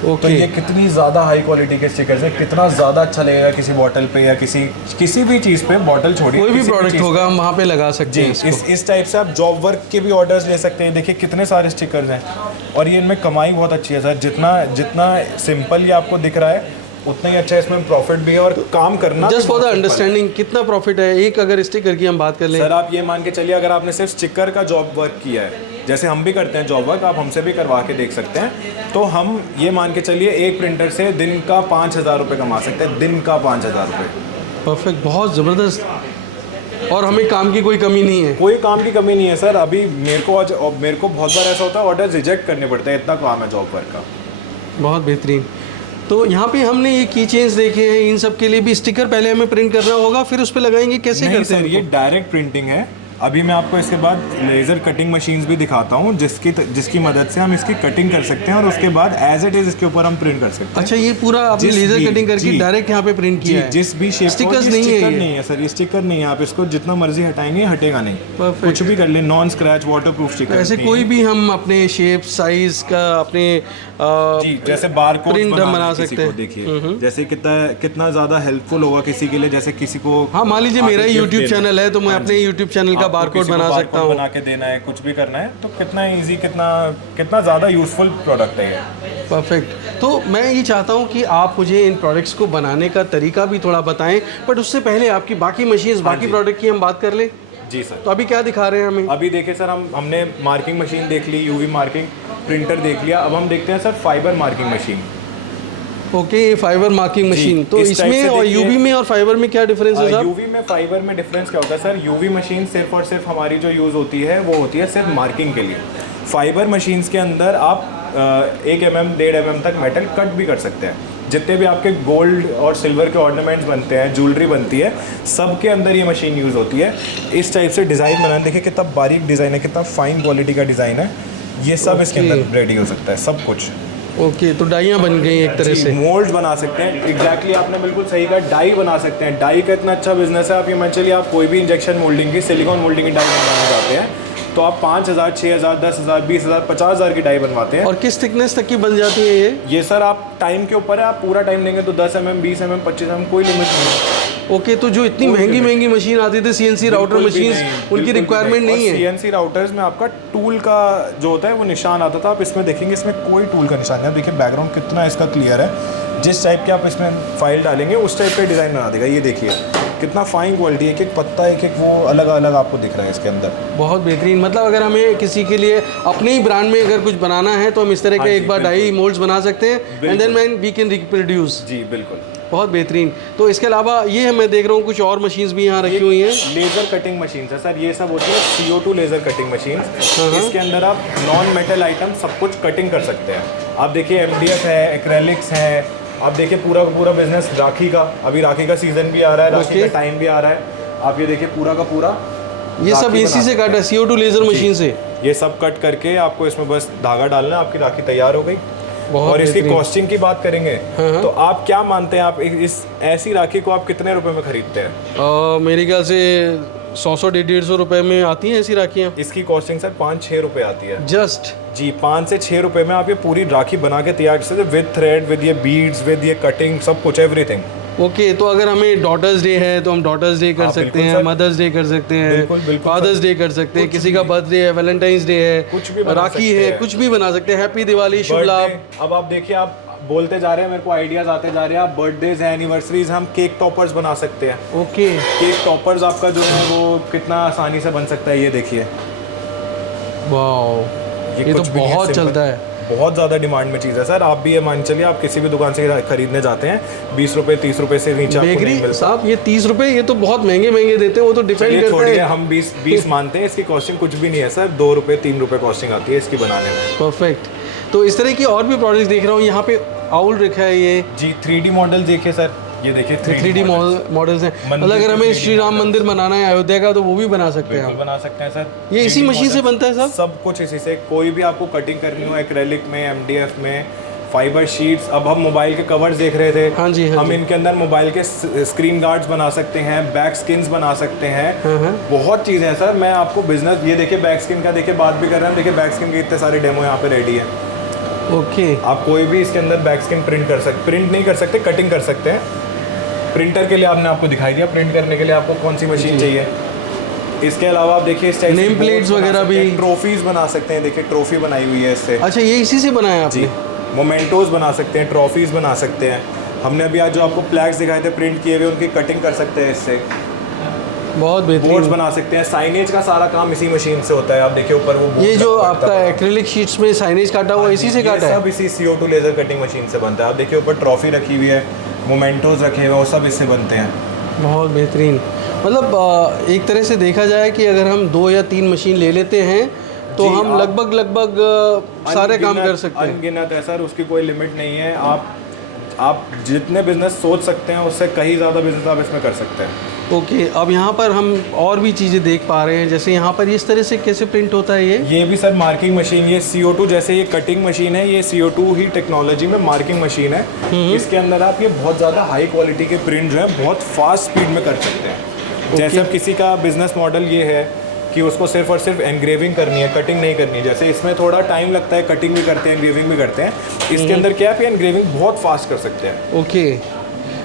तो ये कितनी ज़्यादा हाई क्वालिटी के स्टिकर्स हैं, कितना ज़्यादा अच्छा लगेगा किसी बॉटल पे या किसी भी चीज़ पे, बॉटल छोड़िए कोई भी प्रोडक्ट होगा हम वहाँ पे लगा सकते हैं इसको। इस टाइप से आप जॉब वर्क के भी ऑर्डर्स ले सकते हैं। देखिए कितने सारे स्टिकर्स हैं, और ये इनमें कमाई बहुत अच्छी है सर। जितना सिंपल ये आपको दिख रहा है उतना ही अच्छा इसमें प्रॉफिट भी है, और काम करना। जस्ट फॉर द अंडरस्टैंडिंग, कितना प्रॉफिट है एक अगर स्टिकर की हम बात कर लें? सर आप ये मान के चलिए, अगर आपने सिर्फ स्टिकर का जॉब वर्क किया है, जैसे हम भी करते हैं जॉब वर्क, आप हमसे भी करवा के देख सकते हैं, तो हम ये मान के चलिए एक प्रिंटर से दिन का 5,000 रुपये कमा सकते हैं। दिन का 5,000 रुपये। परफेक्ट, बहुत ज़बरदस्त। और हमें काम की कोई कमी नहीं है? कोई काम की कमी नहीं है सर। अभी मेरे को बहुत बार ऐसा होता है ऑर्डर रिजेक्ट करने पड़ते हैं, इतना काम है जॉब वर्क का। बहुत बेहतरीन। तो यहाँ पे हमने ये की चेन्स देखे हैं, इन सब के लिए भी स्टिकर पहले हमें प्रिंट करना होगा, फिर उस पर लगाएंगे? कैसे करते हैं? ये डायरेक्ट प्रिंटिंग है। अभी मैं आपको इसके बाद लेज़र कटिंग मशीन्स भी दिखाता हूँ, जिसकी मदद से हम इसकी कटिंग कर सकते हैं, और उसके बाद एज इट इज़ इसके ऊपर हम प्रिंट कर सकते हैं। अच्छा, ये पूरा आपने लेज़र कटिंग करके डायरेक्ट यहाँ पे प्रिंट किया है? जिस भी शेप, स्टिकर्स नहीं है? स्टिकर नहीं है सर, ये स्टिकर नहीं है। आप इसको जितना मर्जी हटाएंगे हटेगा नहीं, कुछ भी कर ले। Non scratch water proof sticker. ऐसे कोई भी हम अपने शेप साइज का अपने जैसे बारकोड प्रिंट बना सकते हैं। देखिए जैसे कितना ज़्यादा हेल्पफुल होगा किसी के लिए। जैसे किसी को, हाँ मान लीजिए मेरा यूट्यूब चैनल है, तो मैं अपने यूट्यूब चैनल का बारकोड बना सकता हूँ, बना के देना है, कुछ भी करना है, तो कितना इजी, कितना ज़्यादा यूजफुल प्रोडक्ट है ये। परफेक्ट। तो मैं ये चाहता हूँ कि आप मुझे इन प्रोडक्ट्स को बनाने का तरीका भी थोड़ा बताएं, बट उससे पहले आपकी बाकी मशीन्स, बाकी प्रोडक्ट की हम बात कर लें। जी सर। तो अभी क्या दिखा रहे हैं हमें? अभी देखिए सर, हमने मार्किंग मशीन देख ली, यूवी मार्किंग प्रिंटर देख लिया। अब हम देखते हैं sir fibre marking machine. Okay, fibre marking machine. तो इसमें और यूवी में और फाइबर में क्या डिफरेंस है सर? यूवी में फाइबर में डिफरेंस क्या होता है सर? यूवी मशीन सिर्फ और सिर्फ हमारी जो यूज़ होती है वो होती है सिर्फ मार्किंग के लिए। फाइबर मशीन्स के अंदर आप 1 mm 1.5 mm तक मेटल कट भी कर सकते हैं। जितने भी आपके गोल्ड और सिल्वर के ऑर्नामेंट्स बनते हैं, ज्वेलरी बनती है, सब के अंदर ये मशीन यूज़ होती है। इस टाइप से डिज़ाइन बनाना, देखिए कितना बारीक डिज़ाइन है, कितना फाइन क्वालिटी का डिज़ाइन है। ये सब इसके अंदर रेडी हो सकता है, सब कुछ। ओके, तो डाइयाँ बन गई एक तरह से? मोल्ड बना सकते हैं। एग्जैक्टली आपने बिल्कुल सही कहा, डाई बना सकते हैं। डाई का इतना अच्छा बिजनेस है। आप ये मान चलिए, आप कोई भी इंजेक्शन मोल्डिंग की, सिलिकॉन मोल्डिंग की डाई बनवाना चाहते हैं, तो आप 5,000, 6,000, 10,000, 20,000, 50,000 की डाई बनवाते हैं। और किस थिकनेस तक की बन जाती है ये? सर आप टाइम के ऊपर है, आप पूरा टाइम लेंगे तो 10 mm, 20 mm, 25 mm, कोई लिमिट नहीं है। ओके, तो जो इतनी महंगी मशीन आती थी, CNC राउटर मशीन, उनकी रिक्वायरमेंट नहीं है? CNC राउटर्स में आपका टूल का जो होता है वो निशान आता था। आप इसमें देखेंगे, इसमें कोई टूल का निशान नहीं है। देखिए बैकग्राउंड कितना इसका क्लियर है। जिस टाइप के आप इसमें फाइल डालेंगे उस टाइप का डिज़ाइन बना देगा। ये देखिए कितना फाइन क्वालिटी है, एक पत्ता एक वो अलग अलग आपको दिख रहा है इसके अंदर। बहुत बेहतरीन। मतलब अगर हमें किसी के लिए अपने ही ब्रांड में अगर कुछ बनाना है तो हम इस तरह के एक बार डाई मोल्ड्स बना सकते हैं, and then we can reproduce. जी बिल्कुल, बहुत बेहतरीन। तो इसके अलावा ये मैं देख रहा हूँ कुछ और मशीन्स भी यहाँ रखी हुई हैं। लेज़र कटिंग मशीन है सर, ये सब होती है CO2 लेज़र कटिंग मशीन। इसके अंदर आप नॉन मेटल आइटम सब कुछ कटिंग कर सकते हैं। आप देखिए MDF है, एक्रेलिक्स है। आप देखिए पूरा का पूरा बिजनेस राखी का, अभी राखी का सीजन भी आ रहा है, राखी का टाइम भी आ रहा है। आप ये देखिए पूरा का पूरा ये सब इसी से कट है, CO2 लेज़र मशीन से। ये सब कट करके आपको इसमें बस धागा डालना है, आपकी राखी तैयार हो गई। और इसकी कॉस्टिंग की बात करेंगे तो आप क्या मानते हैं, आप इस ऐसी राखी को आप कितने रुपए में खरीदते हैं? मेरे ख्याल से 100-150 रुपए में आती हैं ऐसी राखियाँ। इसकी कॉस्टिंग सर 5-6 रुपए आती है जस्ट। जी 5 से 6 रुपए में आप ये पूरी राखी बना के तैयार कर सकते हैं, विद थ्रेड, विद ये बीड्स, विद ये कटिंग, सब कुछ एवरीथिंग। ओके, तो अगर हमें डॉटर्स डे है तो हम डॉटर्स डे कर सकते हैं, मदर्स डे कर सकते हैं, फादर्स डे कर सकते हैं, किसी का बर्थडे है, वैलेंटाइंस डे है, कुछ भी राखी है, कुछ भी बना सकते हैं। हैप्पी दिवाली, शुभ लाभ। अब आप देखिए, आप बोलते जा रहे हैं, मेरे को आइडियाज आते जा रहे हैं। आप बर्थडेज हैं, एनिवर्सरीज, हम केक टॉपर्स बना सकते हैं। ओके, केक टॉपर्स आपका जो है वो कितना आसानी से बन सकता है, ये देखिए। वाह, ये तो कुछ भी नहीं है, बहुत सिंपल। चलता है। बहुत ज़्यादा डिमांड में चीज़ है सर। आप भी ये मान चलिए, आप किसी भी दुकान से खरीदने जाते हैं, 20 रुपये 30 रुपये से नीचे आपको नहीं बेकरी मिलता। साहब ये 30 रुपए, ये तो बहुत महंगे महंगे देते हैं, वो तो डिपेंड चलिए करता छोड़िए, है। हम 20 मानते हैं। इसकी कॉस्टिंग कुछ भी नहीं है सर, 2 रुपये 3 रुपये कॉस्टिंग आती है इसकी बनाने में। परफेक्ट। तो इस तरह की और भी प्रोडक्ट्स देख रहा हूँ, यहाँ पे आउल रखा है ये जी 3D मॉडल देखिए सर, ये देखिए 3D मॉडल्स हैं। मंदिर मतलब अगर के हमें 3D श्री राम मंदिर बनाना है अयोध्या का, तो वो भी बना सकते हैं बिल्कुल आप। बना सकते हैं सर। ये इसी 3D मशीन से मॉडल, बनता है सब? सब कुछ इसी से। कोई भी आपको कटिंग करनी हो, एक्रेलिक में, MDF में, फाइबर शीट्स। अब हम मोबाइल के कवर्स देख रहे थे, हाँ जी, हाँ हम जी। इनके अंदर मोबाइल के स्क्रीन गार्ड्स बना सकते हैं, बैक स्किन्स बना सकते हैं। बहुत चीज़ें हैं सर। मैं आपको बिजनेस, ये देखिए बैक स्किन का, देखिए बात भी कर रहे हैं, देखिए बैक स्किन के इतने सारे डेमो यहाँ पे रेडी है। ओके, आप कोई भी इसके अंदर बैक स्किन प्रिंट कर सकते, प्रिंट नहीं कर सकते, कटिंग कर सकते हैं। प्रिंटर के लिए आपने आपको दिखाई दिया, प्रिंट करने के लिए आपको कौन सी मशीन चाहिए। इसके अलावा आप देखिए इस टाइप Name plates वगैरह भी। ट्रॉफीज बना सकते हैं। देखिए ट्रॉफी बनाई हुई है इससे। अच्छा, ये इसी से बनाया जी, आपने? मोमेंटोज बना सकते हैं, ट्रॉफीज बना सकते हैं। हमने अभी आज जो आपको फ्लैग्स दिखाए थे प्रिंट किए हुए, उनकी कटिंग कर सकते हैं इससे। बहुत बोर्ड्स बेहतरीन। बना सकते हैं। साइनेज का सारा काम इसी मशीन से होता है। आप देखिए ऊपर वो board ये जो लगता है आपका बड़ा। एक्रिलिक शीट्स में साइनेज काटा हुआ इसी से ये काटा है? सब इसी CO2 लेजर कटिंग मशीन से बनता है। आप देखिए ऊपर ट्रॉफी रखी हुई है, मोमेंटोज रखे हुए हैं, वो सब इससे बनते हैं। बहुत बेहतरीन। मतलब एक तरह से देखा जाए कि अगर हम 2 या 3 मशीन ले लेते हैं तो जी, हम आप लगभग सारे काम कर सकते हैं। अनगिनत है सर, उसकी कोई लिमिट नहीं है। आप जितने बिजनेस सोच सकते हैं उससे कहीं ज़्यादा बिजनेस आप इसमें कर सकते हैं। ओके, अब यहाँ पर हम और भी चीज़ें देख पा रहे हैं, जैसे यहाँ पर इस तरह से कैसे प्रिंट होता है ये भी सर मार्किंग मशीन। ये CO2, जैसे ये कटिंग मशीन है, ये CO2 ही टेक्नोलॉजी में मार्किंग मशीन है। इसके अंदर आप ये बहुत ज़्यादा हाई क्वालिटी के प्रिंट जो है बहुत फास्ट स्पीड में कर सकते हैं। जैसे अब किसी का बिजनेस मॉडल ये है कि उसको सिर्फ और सिर्फ एनग्रेविंग करनी है, कटिंग नहीं करनी है। जैसे इसमें थोड़ा टाइम लगता है, कटिंग भी करते हैं, एनग्रेविंग भी करते हैं। इसके अंदर क्या है, एनग्रेविंग बहुत फास्ट कर सकते हैं। ओके,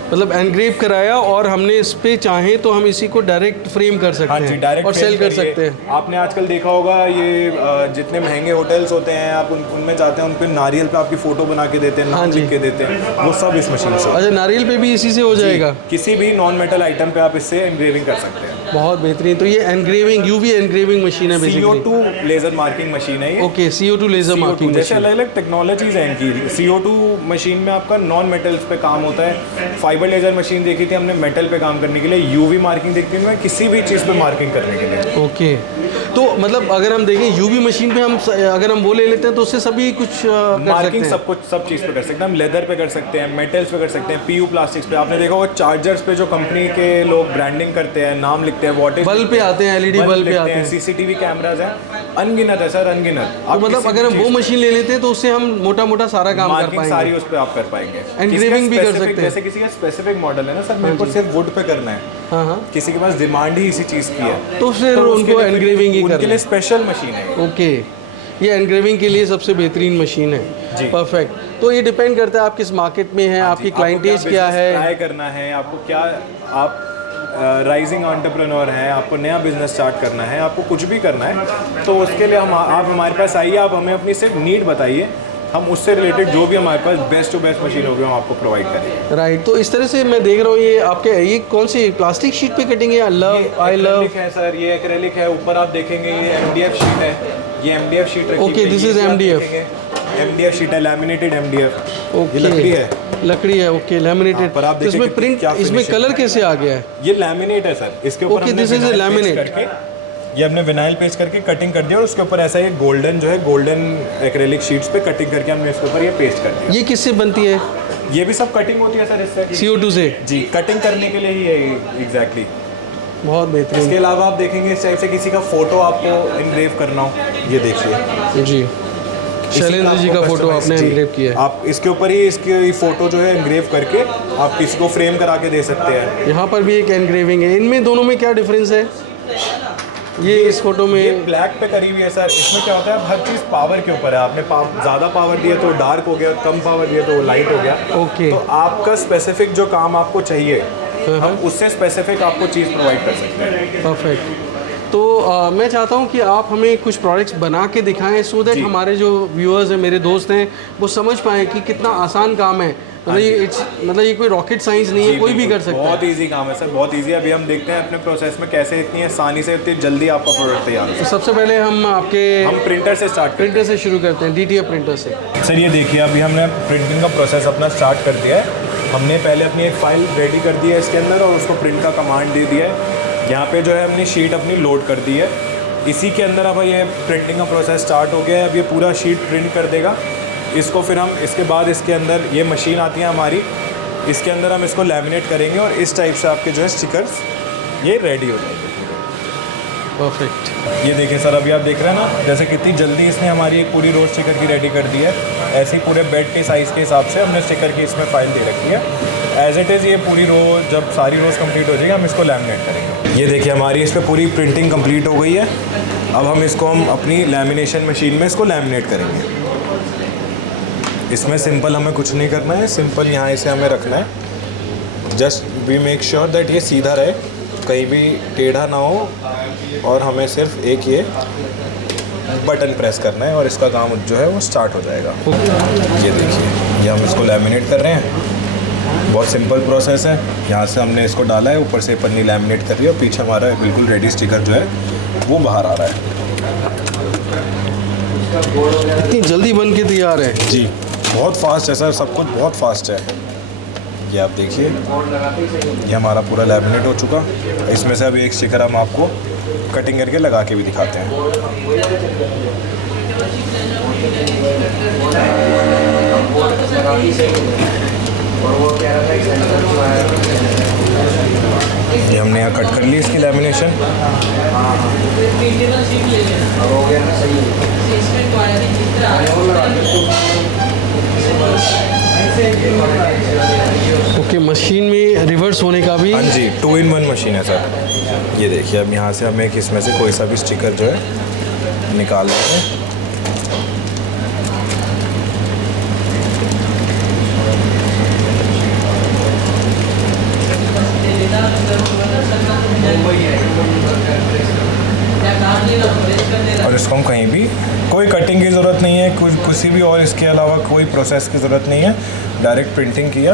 मतलब एनग्रेव कराया और हमने इस पे चाहें तो हम इसी को डायरेक्ट फ्रेम कर सकते हाँ जी, हैं डायरेक्ट और सेल कर सकते हैं। आपने आजकल देखा होगा ये जितने महंगे होटल्स होते हैं, आप उनमें जाते हैं, उन पे नारियल पे आपकी फोटो बना के देते हैं, हाँ नाम जी। लिख के देते हैं, वो सब इस मशीन से। अच्छा, नारियल पे भी इसी से हो जाएगा? किसी भी नॉन मेटल आइटम पे आप इससे एनग्रेविंग कर सकते हैं। बहुत बेहतरीन। तो ये एनग्रेविंग, यूवी एनग्रेविंग मशीन है basically? CO2 laser marking machine है ये। ओके, CO2 लेजर मार्किंग जैसे मशीन। अलग अलग टेक्नोलॉजीज हैं इनकी। CO2 मशीन में आपका नॉन मेटल्स पे काम होता है। फाइबर लेजर मशीन देखी थी हमने मेटल पे काम करने के लिए। UV मार्किंग देखती हूँ मैं किसी भी चीज़ पे मार्किंग करने के लिए। ओके, तो मतलब अगर हम देखें यूवी मशीन पे हम अगर हम वो ले लेते हैं तो उससे सभी कुछ कर सकते मार्किंग हैं? सब कुछ, सब चीज़ पे कर सकते हैं हम। लेदर पे कर सकते हैं, मेटल्स पे कर सकते हैं, PU प्लास्टिक्स पे। आपने देखा होगा चार्जर्स पे जो कंपनी के लोग ब्रांडिंग करते हैं, नाम लिखते हैं, वॉटेज बल्ब पे आते हैं, LED बल्ब पे आते हैं। CCTV कैमराज हैं, अनगिनत है सर, अनगिनत। तो मतलब अगर हम वो मशीन ले लेते हैं तो उससे हम मोटा मोटा सारा काम कर मार्किंग सारी पाएंगे, उस पे आप कर पाएंगे। एनग्रेविंग भी कर सकते हैं। जैसे किसी का स्पेसिफिक मॉडल है ना सर, मेरे को सिर्फ वुड पे करना है, हाँ हाँ, किसी के पास डिमांड ही इसी चीज़ की है, तो फिर उसके उनको लिए फिर एनग्रेविंग ही उनके करना लिए है। स्पेशल मशीन है। ओके, ये एनग्रेविंग के लिए सबसे बेहतरीन मशीन जी। है। परफेक्ट। तो ये डिपेंड करता है आप किस मार्केट में हैं, आपकी क्लाइंटेज क्या है। ट्राई करना है आपको, क्या आप राइजिंग एंटरप्रेन्योर हैं, आपको नया बिजनेस स्टार्ट करना है, आपको कुछ भी करना है, तो उसके लिए आप हमारे पास आइए, आप हमें अपनी सिर्फ नीड बताइए, हम उससे रिलेटेड जो भी हमारे पास बेस्ट टू बेस्ट मशीन होगी हम आपको प्रोवाइड करेंगे। राइट, तो इस तरह से मैं देख रहा हूँ ये आपके, ये कौन सी प्लास्टिक शीट पे कटिंग है? आई लव एक्रेलिक है सर, ये एक्रेलिक है। ऊपर आप देखेंगे ये MDF शीट है, ये MDF शीट रखी Okay, this is MDF. MDF sheet है, लैमिनेटेड MDF। ओके, ये लकड़ी है, लकड़ी है। Okay, laminated. पर आप तो देखिए इसमें कितनी- प्रिंट, क्या इसमें finishing कलर कैसे आ गया है? ये लैमिनेट है सर। इसके ऊपर Okay, हमने this is a vinyl paste laminate. करके, ये हमने विनाइल पेस्ट करके कटिंग कर दिया और उसके ऊपर ऐसा ये गोल्डन जो है, गोल्डन एक्रेलिक शीट्स पे कटिंग करके हमने इसके ऊपर ये पेस्ट कर दिया। ये किससे बनती है? ये भी सब कटिंग होती है सर इससे। CO2 से? जी, कटिंग करने के लिए ही है एग्जैक्टली। बहुत बेहतरीन। इसके अलावा आप देखेंगे इस टाइप से किसी का फोटो आपको इनग्रेव करना हो, ये देखिए जी, शैलेंद्र जी का फोटो आपने एनग्रेव किया है। आप इसके ऊपर ही इसकी फोटो जो है एनग्रेव करके आप किसी को फ्रेम करा के दे सकते हैं। यहाँ पर भी एक एनग्रेविंग है। इनमें दोनों में क्या डिफरेंस है? ये इस फोटो ये में ब्लैक पे करी हुई है सर। इसमें क्या होता है, हर चीज़ पावर के ऊपर है। आपने ज़्यादा पावर दिया तो डार्क हो गया, कम पावर दिया तो लाइट हो गया। ओके, तो आपका स्पेसिफिक जो काम आपको चाहिए, हम उससे स्पेसिफिक आपको चीज़ प्रोवाइड कर सकते हैं। परफेक्ट। तो मैं चाहता हूँ कि आप हमें कुछ प्रोडक्ट्स बना के दिखाएं सो दैट हमारे जो व्यूअर्स हैं, मेरे दोस्त हैं, वो समझ पाएँ कि कितना आसान काम है। मतलब ये कोई रॉकेट साइंस नहीं है, कोई भी कर सकता है। बहुत इजी काम है सर, बहुत इजी। अभी हम देखते हैं अपने प्रोसेस में कैसे इतनी आसानी से इतनी जल्दी आपका प्रोडक्ट तैयार है। तो सबसे पहले हम प्रिंटर से प्रिंटर से शुरू करते हैं, DTF प्रिंटर से। सर ये देखिए, अभी हमने प्रिंटिंग का प्रोसेस अपना स्टार्ट कर दिया है। हमने पहले अपनी एक फ़ाइल रेडी कर दी है इसके अंदर और उसको प्रिंट का कमांड दे दिया है। यहाँ पे जो है हमने शीट अपनी लोड कर दी है। इसी के अंदर अब ये प्रिंटिंग का प्रोसेस स्टार्ट हो गया है। अब ये पूरा शीट प्रिंट कर देगा। इसको फिर हम इसके बाद इसके अंदर ये मशीन आती है हमारी, इसके अंदर हम इसको लैमिनेट करेंगे और इस टाइप से आपके जो है स्टिकर्स ये रेडी हो जाएंगे। परफेक्ट। ये देखिए सर, अभी आप देख रहे हैं ना जैसे कितनी जल्दी इसने हमारी एक पूरी रो स्टिकर की रेडी कर दी है। ऐसे ही पूरे बेड के साइज़ के हिसाब से हमने स्टिकर की इसमें फ़ाइल दे रखी है। एज इट इज़ ये पूरी रो, जब सारी रोज़ कंप्लीट हो जाएगी हम इसको लैमिनेट करेंगे। ये देखिए हमारी इस पर पूरी प्रिंटिंग कंप्लीट हो गई है। अब हम इसको अपनी लैमिनेशन मशीन में इसको लैमिनेट करेंगे। इसमें सिंपल हमें कुछ नहीं करना है, सिंपल यहाँ इसे हमें रखना है। Just we make sure that ये सीधा रहे, कहीं भी टेढ़ा ना हो, और हमें सिर्फ एक ये बटन प्रेस करना है और इसका काम जो है वो स्टार्ट हो जाएगा। ये देखिए, ये हम इसको लैमिनेट कर रहे हैं। बहुत सिंपल प्रोसेस है। यहाँ से हमने इसको डाला है, ऊपर से पन्नी लैमिनेट कर रही है और पीछे हमारा बिल्कुल रेडी स्टिकर जो है वो बाहर आ रहा है। इतनी जल्दी बन के तैयार है जी, बहुत फास्ट है सर, सब कुछ बहुत फास्ट है। ये आप देखिए, ये हमारा पूरा लैमिनेट हो चुका। इसमें से अभी एक स्टिकर हम आपको कटिंग करके लगा के भी दिखाते हैं। ये हमने यहाँ कट कर ली इसकी लैमिनेशन। ओके, मशीन में रिवर्स होने का भी। हाँ जी, 2 in 1 मशीन है सर। ये देखिए, अब यहाँ से हम एक इसमें से कोई सा भी स्टिकर जो है निकाल लेते हैं। और इसको हम कहीं भी, कोई कटिंग की ज़रूरत नहीं है, कुछ किसी भी और इसके अलावा कोई प्रोसेस की ज़रूरत नहीं है। डायरेक्ट प्रिंटिंग किया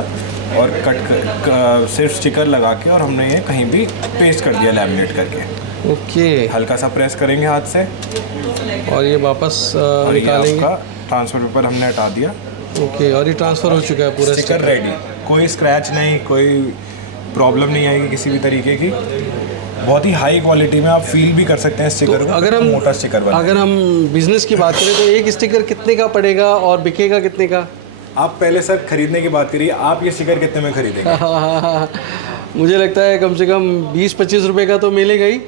और सिर्फ स्टिकर लगा के और हमने ये कहीं भी पेस्ट कर दिया लैमिनेट करके। ओके, हल्का सा प्रेस करेंगे हाथ से और ये वापस निकालेंगे। ट्रांसफ़र पेपर हमने हटा दिया। ओके, और ये ट्रांसफ़र हो चुका है पूरा स्टिकर रेडी। कोई स्क्रैच नहीं, कोई प्रॉब्लम नहीं आएगी किसी भी तरीके की। बहुत ही हाई क्वालिटी में आप फील भी कर सकते हैं स्टिकर को। अगर हम मोटा स्टिकर बना, अगर हम बिजनेस की बात करें तो एक स्टिकर कितने का पड़ेगा और बिकेगा कितने का? आप पहले सर खरीदने की बात करिए, आप ये स्टिकर कितने में खरीदेंगे? मुझे लगता है कम से कम 20-25 रुपए का तो मिलेगा ही।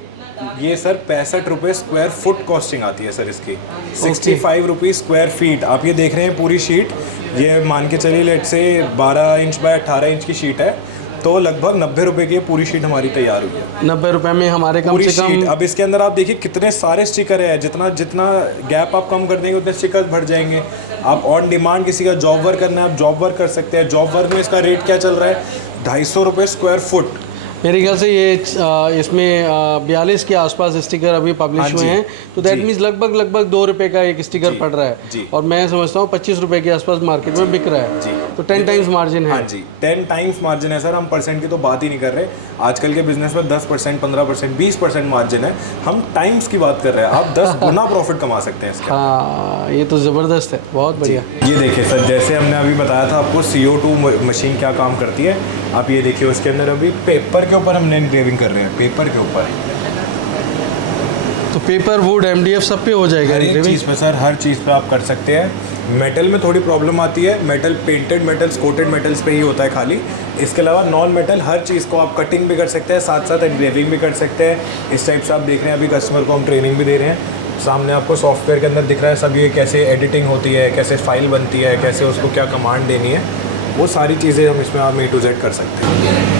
ये सर 65 रुपये स्क्वायर फुट कॉस्टिंग आती है सर इसकी। 65 रुपीज़ स्क्वायर फीट। आप ये देख रहे हैं पूरी शीट, ये मान के चलिए लेट से 12 इंच बाय 18 इंच की शीट है, तो लगभग 90 रुपये की पूरी शीट हमारी तैयार हुई है। 90 रुपये में हमारे कम पूरी से कम शीट। अब इसके अंदर आप देखिए कितने सारे स्टिकर है। जितना जितना गैप आप कम कर देंगे उतने स्टिकर बढ़ जाएंगे। आप ऑन डिमांड किसी का जॉब वर्क करना है, आप जॉब वर्क कर सकते हैं। जॉब वर्क में इसका रेट क्या चल रहा है? 250 रुपये स्क्वायर फुट। मेरे ख्याल से ये इसमें 42 के आसपास स्टिकर अभी पब्लिश हुए हैं, तो दैट मीन्स लगभग 2 रुपये का एक स्टिकर पड़ रहा है। और मैं समझता हूँ 25 रुपये के आसपास मार्केट में बिक रहा है। तो 10 टाइम्स मार्जिन है। हाँ जी, 10 टाइम्स मार्जिन है सर। हम परसेंट की तो बात ही नहीं कर रहे। आजकल के बिजनेस में 10%, 15%, 20% मार्जिन है। हम टाइम्स की बात कर रहे हैं। आप 10 गुना प्रॉफिट कमा सकते हैं इसके। हाँ, ये तो ज़बरदस्त है, बहुत बढ़िया। ये देखिए सर, जैसे हमने अभी बताया था आपको CO2 मशीन क्या काम करती है। आप ये देखिए, उसके अंदर अभी पेपर के ऊपर हमने एनग्रेविंग कर रहे हैं, पेपर के ऊपर। तो पेपर, वुड, MDF सब पे हो जाएगा हर एक चीज़ पे सर, हर चीज़ पे आप कर सकते हैं। मेटल में थोड़ी प्रॉब्लम आती है, metal painted metals, coated metals पे ही होता है खाली। इसके अलावा नॉन मेटल हर चीज़ को आप कटिंग भी कर सकते हैं, साथ साथ एनग्रेविंग भी कर सकते हैं। इस टाइप से आप देख रहे हैं, अभी कस्टमर को हम ट्रेनिंग भी दे रहे हैं। सामने आपको सॉफ्टवेयर के अंदर दिख रहा है सब, ये कैसे एडिटिंग होती है, कैसे फाइल बनती है, कैसे उसको क्या कमांड देनी है, वो सारी चीज़ें हम इसमें आप A to Z कर सकते हैं।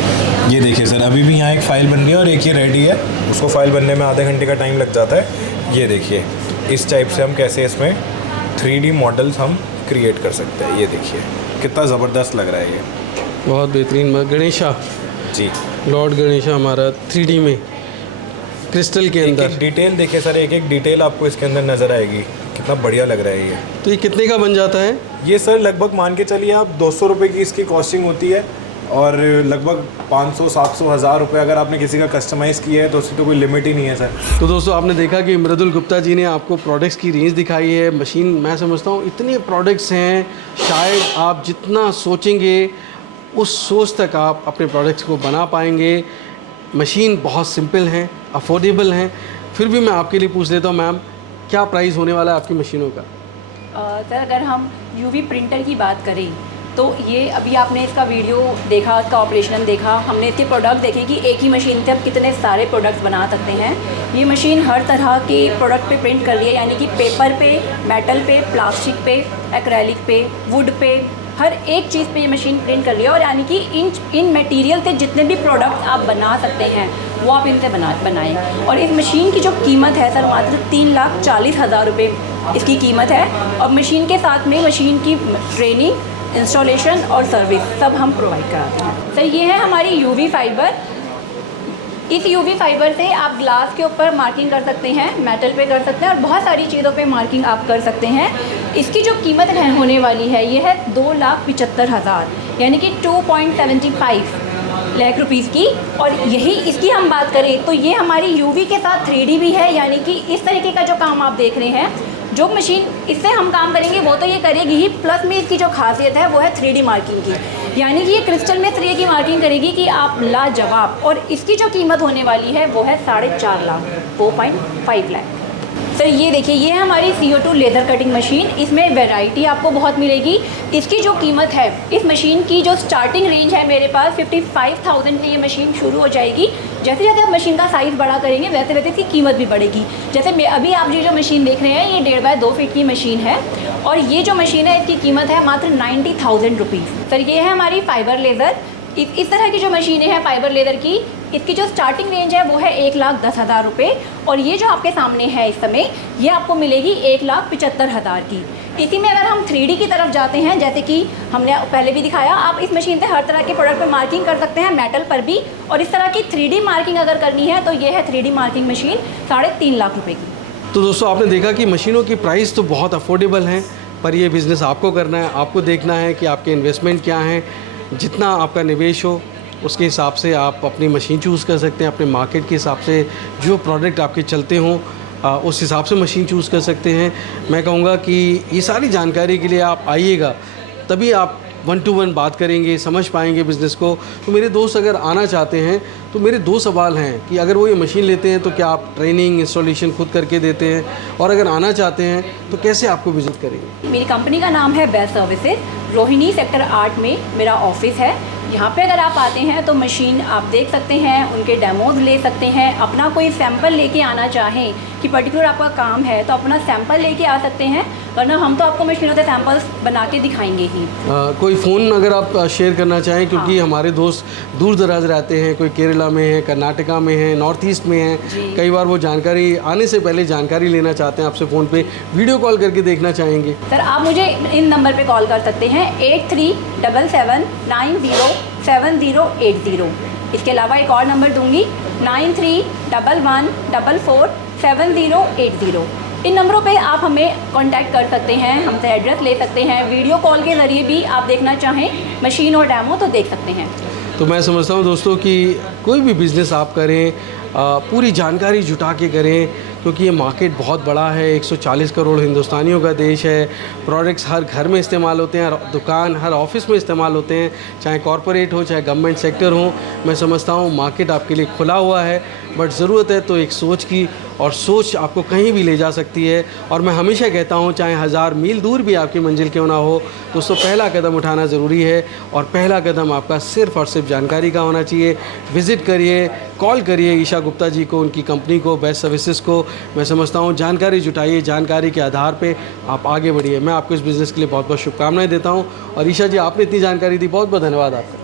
ये देखिए सर, अभी भी यहाँ एक फ़ाइल बन रही है और एक ये रेडी है। उसको फाइल बनने में आधे घंटे का टाइम लग जाता है। ये देखिए, इस टाइप से हम कैसे इसमें 3D मॉडल्स हम क्रिएट कर सकते हैं। ये देखिए कितना ज़बरदस्त लग रहा है ये। बहुत बेहतरीन। गणेशा जी, लॉर्ड गणेशा हमारा 3D में। क्रिस्टल के एक अंदर। एक डिटेल देखिए सर, एक एक डिटेल आपको इसके अंदर नज़र आएगी, कितना बढ़िया लग रहा है ये। तो ये कितने का बन जाता है? ये सर लगभग मान के चलिए आप 200 रुपये की इसकी कॉस्टिंग होती है, और लगभग 500, 700, 1000 रुपये अगर आपने किसी का कस्टमाइज़ किया है तो उसकी तो कोई लिमिट ही नहीं है सर। तो दोस्तों आपने देखा कि मृदुल गुप्ता जी ने आपको प्रोडक्ट्स की रेंज दिखाई है। मशीन, मैं समझता हूँ इतने प्रोडक्ट्स हैं, शायद आप जितना सोचेंगे उस सोच तक आप अपने प्रोडक्ट्स को बना पाएंगे। मशीन बहुत सिंपल हैं, अफोर्डेबल हैं। फिर भी मैं आपके लिए पूछ लेता हूँ मैम, क्या प्राइस होने वाला है आपकी मशीनों का? सर अगर हम यूवी प्रिंटर की बात करें तो ये अभी आपने इसका वीडियो देखा, इसका ऑपरेशन देखा, हमने इसके प्रोडक्ट देखे कि एक ही मशीन से आप कितने सारे प्रोडक्ट्स बना सकते हैं। ये मशीन हर तरह के प्रोडक्ट पे प्रिंट कर रही है, यानी कि पेपर पे, मेटल पे, प्लास्टिक पे, एक्रेलिक पे, वुड पे, हर एक चीज़ पे ये मशीन प्रिंट कर रही है। और यानी कि इन मटेरियल से जितने भी प्रोडक्ट आप बना सकते हैं वो आप इनसे बनाएं। और इस मशीन की जो कीमत है सर मात्र 3,40,000 रुपये इसकी कीमत है। और मशीन के साथ में मशीन की ट्रेनिंग, इंस्टॉलेशन और सर्विस सब हम प्रोवाइड कराते हैं। सर ये है हमारी यूवी फाइबर। इस यूवी फाइबर से आप ग्लास के ऊपर मार्किंग कर सकते हैं, मेटल पे कर सकते हैं और बहुत सारी चीज़ों पे मार्किंग आप कर सकते हैं। इसकी जो कीमत होने वाली है ये है 2,75,000, यानी कि 2.75 लाख रुपीज़ की। और यही इसकी हम बात करें तो ये हमारी यूवी के साथ 3D भी है, यानी कि इस तरीके का जो काम आप देख रहे हैं, जो मशीन इससे हम काम करेंगे वो तो ये करेगी ही, प्लस में इसकी जो खासियत है वो है 3D मार्किंग की, यानी कि ये क्रिस्टल में 3D की मार्किंग करेगी कि आप लाजवाब। और इसकी जो कीमत होने वाली है वो है 4.5 लाख, 4.5 लाख। सर ये देखिए, ये है हमारी CO2 लेज़र कटिंग मशीन। इसमें वैरायटी आपको बहुत मिलेगी। इसकी जो कीमत है, इस मशीन की जो स्टार्टिंग रेंज है मेरे पास 55,000 से ये मशीन शुरू हो जाएगी। जैसे जैसे आप मशीन का साइज़ बड़ा करेंगे वैसे वैसे इसकी कीमत भी बढ़ेगी। जैसे अभी आप जो मशीन देख रहे हैं ये 1.5 बाय 2 फीट की मशीन है, और ये जो मशीन है इसकी कीमत है मात्र 90,000 रुपीज़। सर ये है हमारी फाइबर लेज़र। इस तरह की जो मशीनें हैं फाइबर लेदर की, इसकी जो स्टार्टिंग रेंज है वो है 1,10,000 रुपये। और ये जो आपके सामने है इस समय, ये आपको मिलेगी 1,75,000 की। इसी में अगर हम 3D की तरफ जाते हैं, जैसे कि हमने पहले भी दिखाया, आप इस मशीन से हर तरह के प्रोडक्ट पर मार्किंग कर सकते हैं, मेटल पर भी। और इस तरह की 3D मार्किंग अगर करनी है तो ये है 3D मार्किंग मशीन 3.5 लाख रुपये की। तो दोस्तों आपने देखा कि मशीनों की प्राइस तो बहुत अफोर्डेबल हैं, पर ये बिज़नेस आपको करना है, आपको देखना है कि आपके इन्वेस्टमेंट क्या हैं। जितना आपका निवेश हो उसके हिसाब से आप अपनी मशीन चूज़ कर सकते हैं, अपने मार्केट के हिसाब से जो प्रोडक्ट आपके चलते हों उस हिसाब से मशीन चूज़ कर सकते हैं। मैं कहूँगा कि ये सारी जानकारी के लिए आप आइएगा, तभी आप 1 to 1 बात करेंगे, समझ पाएंगे बिज़नेस को। तो मेरे दोस्त अगर आना चाहते हैं तो मेरे 2 सवाल हैं कि अगर वो ये मशीन लेते हैं तो क्या आप ट्रेनिंग, इंस्टॉलेशन खुद करके देते हैं, और अगर आना चाहते हैं तो कैसे आपको विज़िट करेंगे? मेरी कंपनी का नाम है बेस्ट सर्विसेज, रोहिणी सेक्टर 8 में मेरा ऑफिस है। यहाँ पे अगर आप आते हैं तो मशीन आप देख सकते हैं, उनके डेमोज ले सकते हैं। अपना कोई सैंपल लेके आना चाहें कि पर्टिकुलर आपका काम है तो अपना सैंपल लेके आ सकते हैं, वरना हम तो आपको मशीनों से सैंपल्स बना के दिखाएंगे ही। कोई फ़ोन अगर आप शेयर करना चाहें, क्योंकि हमारे दोस्त दूर दराज रहते हैं, कोई केरला में है, कर्नाटका में है, नॉर्थ ईस्ट में है, कई बार वो जानकारी आने से पहले जानकारी लेना चाहते हैं आपसे, फ़ोन पे वीडियो कॉल करके देखना चाहेंगे। सर आप मुझे इन नंबर पे कॉल कर सकते हैं 8377907080। इसके अलावा एक और नंबर दूंगी 9311447080। इन नंबरों पे आप हमें कांटेक्ट कर सकते हैं, हमसे एड्रेस ले सकते हैं। वीडियो कॉल के ज़रिए भी आप देखना चाहें मशीन और डेमो तो देख सकते हैं। तो मैं समझता हूँ दोस्तों कि कोई भी बिज़नेस आप करें पूरी जानकारी जुटा के करें, क्योंकि ये मार्केट बहुत बड़ा है। 140 करोड़ हिंदुस्तानियों का देश है। प्रोडक्ट्स हर घर में इस्तेमाल होते हैं, हर दुकान, हर ऑफिस में इस्तेमाल होते हैं, चाहे कॉरपोरेट हो चाहे गवर्नमेंट सेक्टर हो। मैं समझता हूँ मार्केट आपके लिए खुला हुआ है, बट ज़रूरत है तो एक सोच की, और सोच आपको कहीं भी ले जा सकती है। और मैं हमेशा कहता हूँ चाहे 1000 मील दूर भी आपकी मंजिल क्यों ना हो, दोस्तों पहला कदम उठाना ज़रूरी है। और पहला कदम आपका सिर्फ़ और सिर्फ जानकारी का होना चाहिए। विज़िट करिए, कॉल करिए ईशा गुप्ता जी को, उनकी कंपनी को, बेस्ट सर्विसेज को। मैं समझता हूँ जानकारी जुटाइए, जानकारी के आधार पे आप आगे बढ़िए। मैं आपको इस बिज़नेस के लिए बहुत बहुत शुभकामनाएं देता हूँ। और ईशा जी आपने इतनी जानकारी दी, बहुत बहुत धन्यवाद आपका।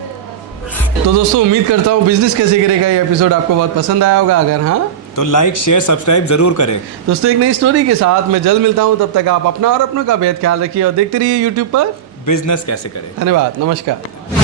तो दोस्तों उम्मीद करता हूँ बिज़नेस कैसे करेगा ये एपिसोड आपको बहुत पसंद आया होगा। अगर हाँ तो लाइक, शेयर, सब्सक्राइब ज़रूर करें। दोस्तों एक नई स्टोरी के साथ मैं जल्द मिलता हूँ। तब तक आप अपना और अपनों का बेहद ख्याल रखिए और देखते रहिए यूट्यूब पर बिजनेस कैसे करें। धन्यवाद, नमस्कार।